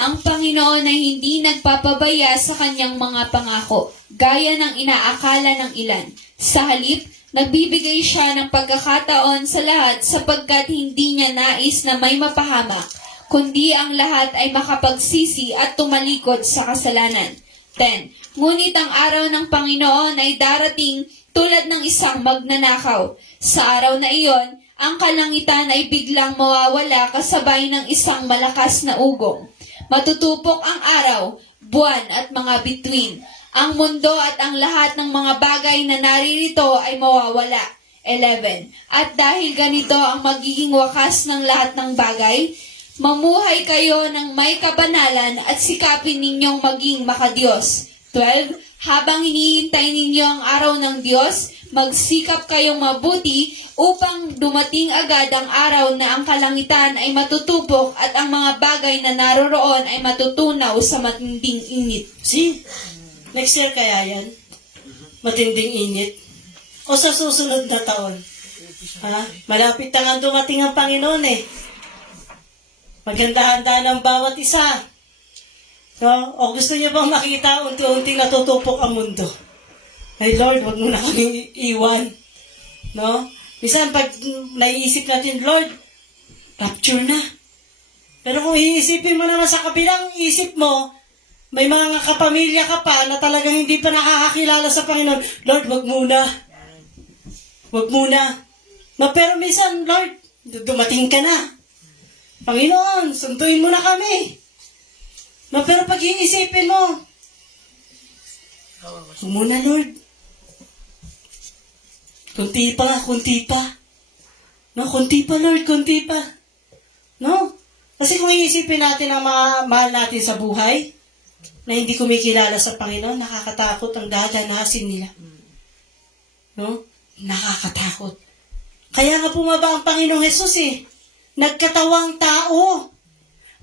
Ang Panginoon ay hindi nagpapabaya sa kanyang mga pangako, gaya ng inaakala ng ilan. Sa halip, nagbibigay siya ng pagkakataon sa lahat sapagkat hindi niya nais na may mapahamak, kundi ang lahat ay makapagsisi at tumalikod sa kasalanan. 10. Ngunit ang araw ng Panginoon ay darating tulad ng isang magnanakaw. Sa araw na iyon, ang kalangitan ay biglang mawawala kasabay ng isang malakas na ugong. Matutupok ang araw, buwan at mga bituin. Ang mundo at ang lahat ng mga bagay na naririto ay mawawala. 11. At dahil ganito ang magiging wakas ng lahat ng bagay, mamuhay kayo ng may kabanalan at sikapin ninyong maging makadiyos. 12. Habang hinihintay ninyo ang araw ng Diyos, magsikap kayong mabuti upang dumating agad ang araw na ang kalangitan ay matutupok at ang mga bagay na naroroon ay matutunaw sa matinding init. See? Next year kaya yan? Matinding init? O sa susunod na taon? Ha? Malapit na nga dumating ang Panginoon eh. Maghanda-handa ng bawat isa. No? O gusto niyo bang makita unti-unti natutupok ang mundo? Ay Lord, wag mo na kami iwan. No? Minsan pag naiisip natin, Lord, rapture na. Pero kung iisipin mo naman sa kabilang isip mo, may mga kapamilya ka pa na talagang hindi pa nakakakilala sa Panginoon, Lord, wag muna. Wag muna. No, pero minsan, Lord, dumating ka na. Panginoon, sunduin mo na kami. No, pero pag iisipin mo, muna Lord. Kunti pa. No, kunti pa Lord, kunti pa. No? Kasi kung iisipin natin ang mga mahal natin sa buhay, na hindi kumikilala sa Panginoon, nakakatakot ang dadanasin nila. No? nakakatakot. Kaya nga bumaba ang Panginoong Hesus nagkatawang tao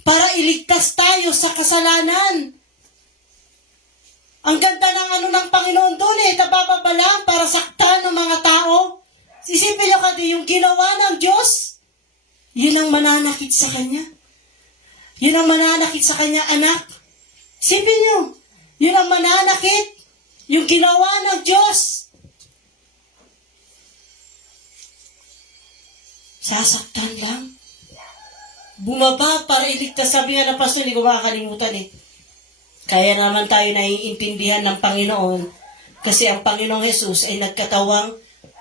para iligtas tayo sa kasalanan. Ang ganda ng Panginoon doon nabababa lang para saktan ng mga tao. Isipin nyo yung ginawa ng Diyos, yun ang mananakit sa Kanya. Yun ang mananakit sa Kanya, anak. Isipin nyo, yun ang mananakit, yung ginawa ng Diyos. Sasaktan lang. Bumaba para iligtas. Sabi nga ng pastor, hindi ko makakalimutan Kaya naman tayo naiintindihan ng Panginoon kasi ang Panginoong Hesus ay nagkatawang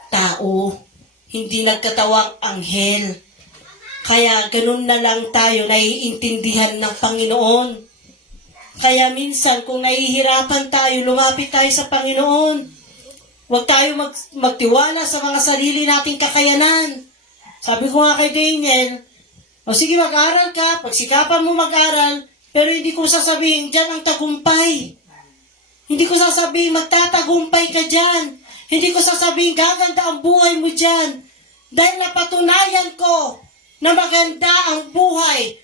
tao, hindi nagkatawang anghel. Kaya ganun na lang tayo naiintindihan ng Panginoon. Kaya minsan kung nahihirapan tayo, lumapit tayo sa Panginoon. Huwag tayo magtiwala sa mga sarili nating kakayanan. Sabi ko nga kay Daniel, sige mag-aral ka, pagsikapan mo mag-aral, pero hindi ko sasabihin, dyan ang tagumpay. Hindi ko sasabihin, magtatagumpay ka dyan. Hindi ko sasabihin, gaganda ang buhay mo dyan. Dahil napatunayan ko na maganda ang buhay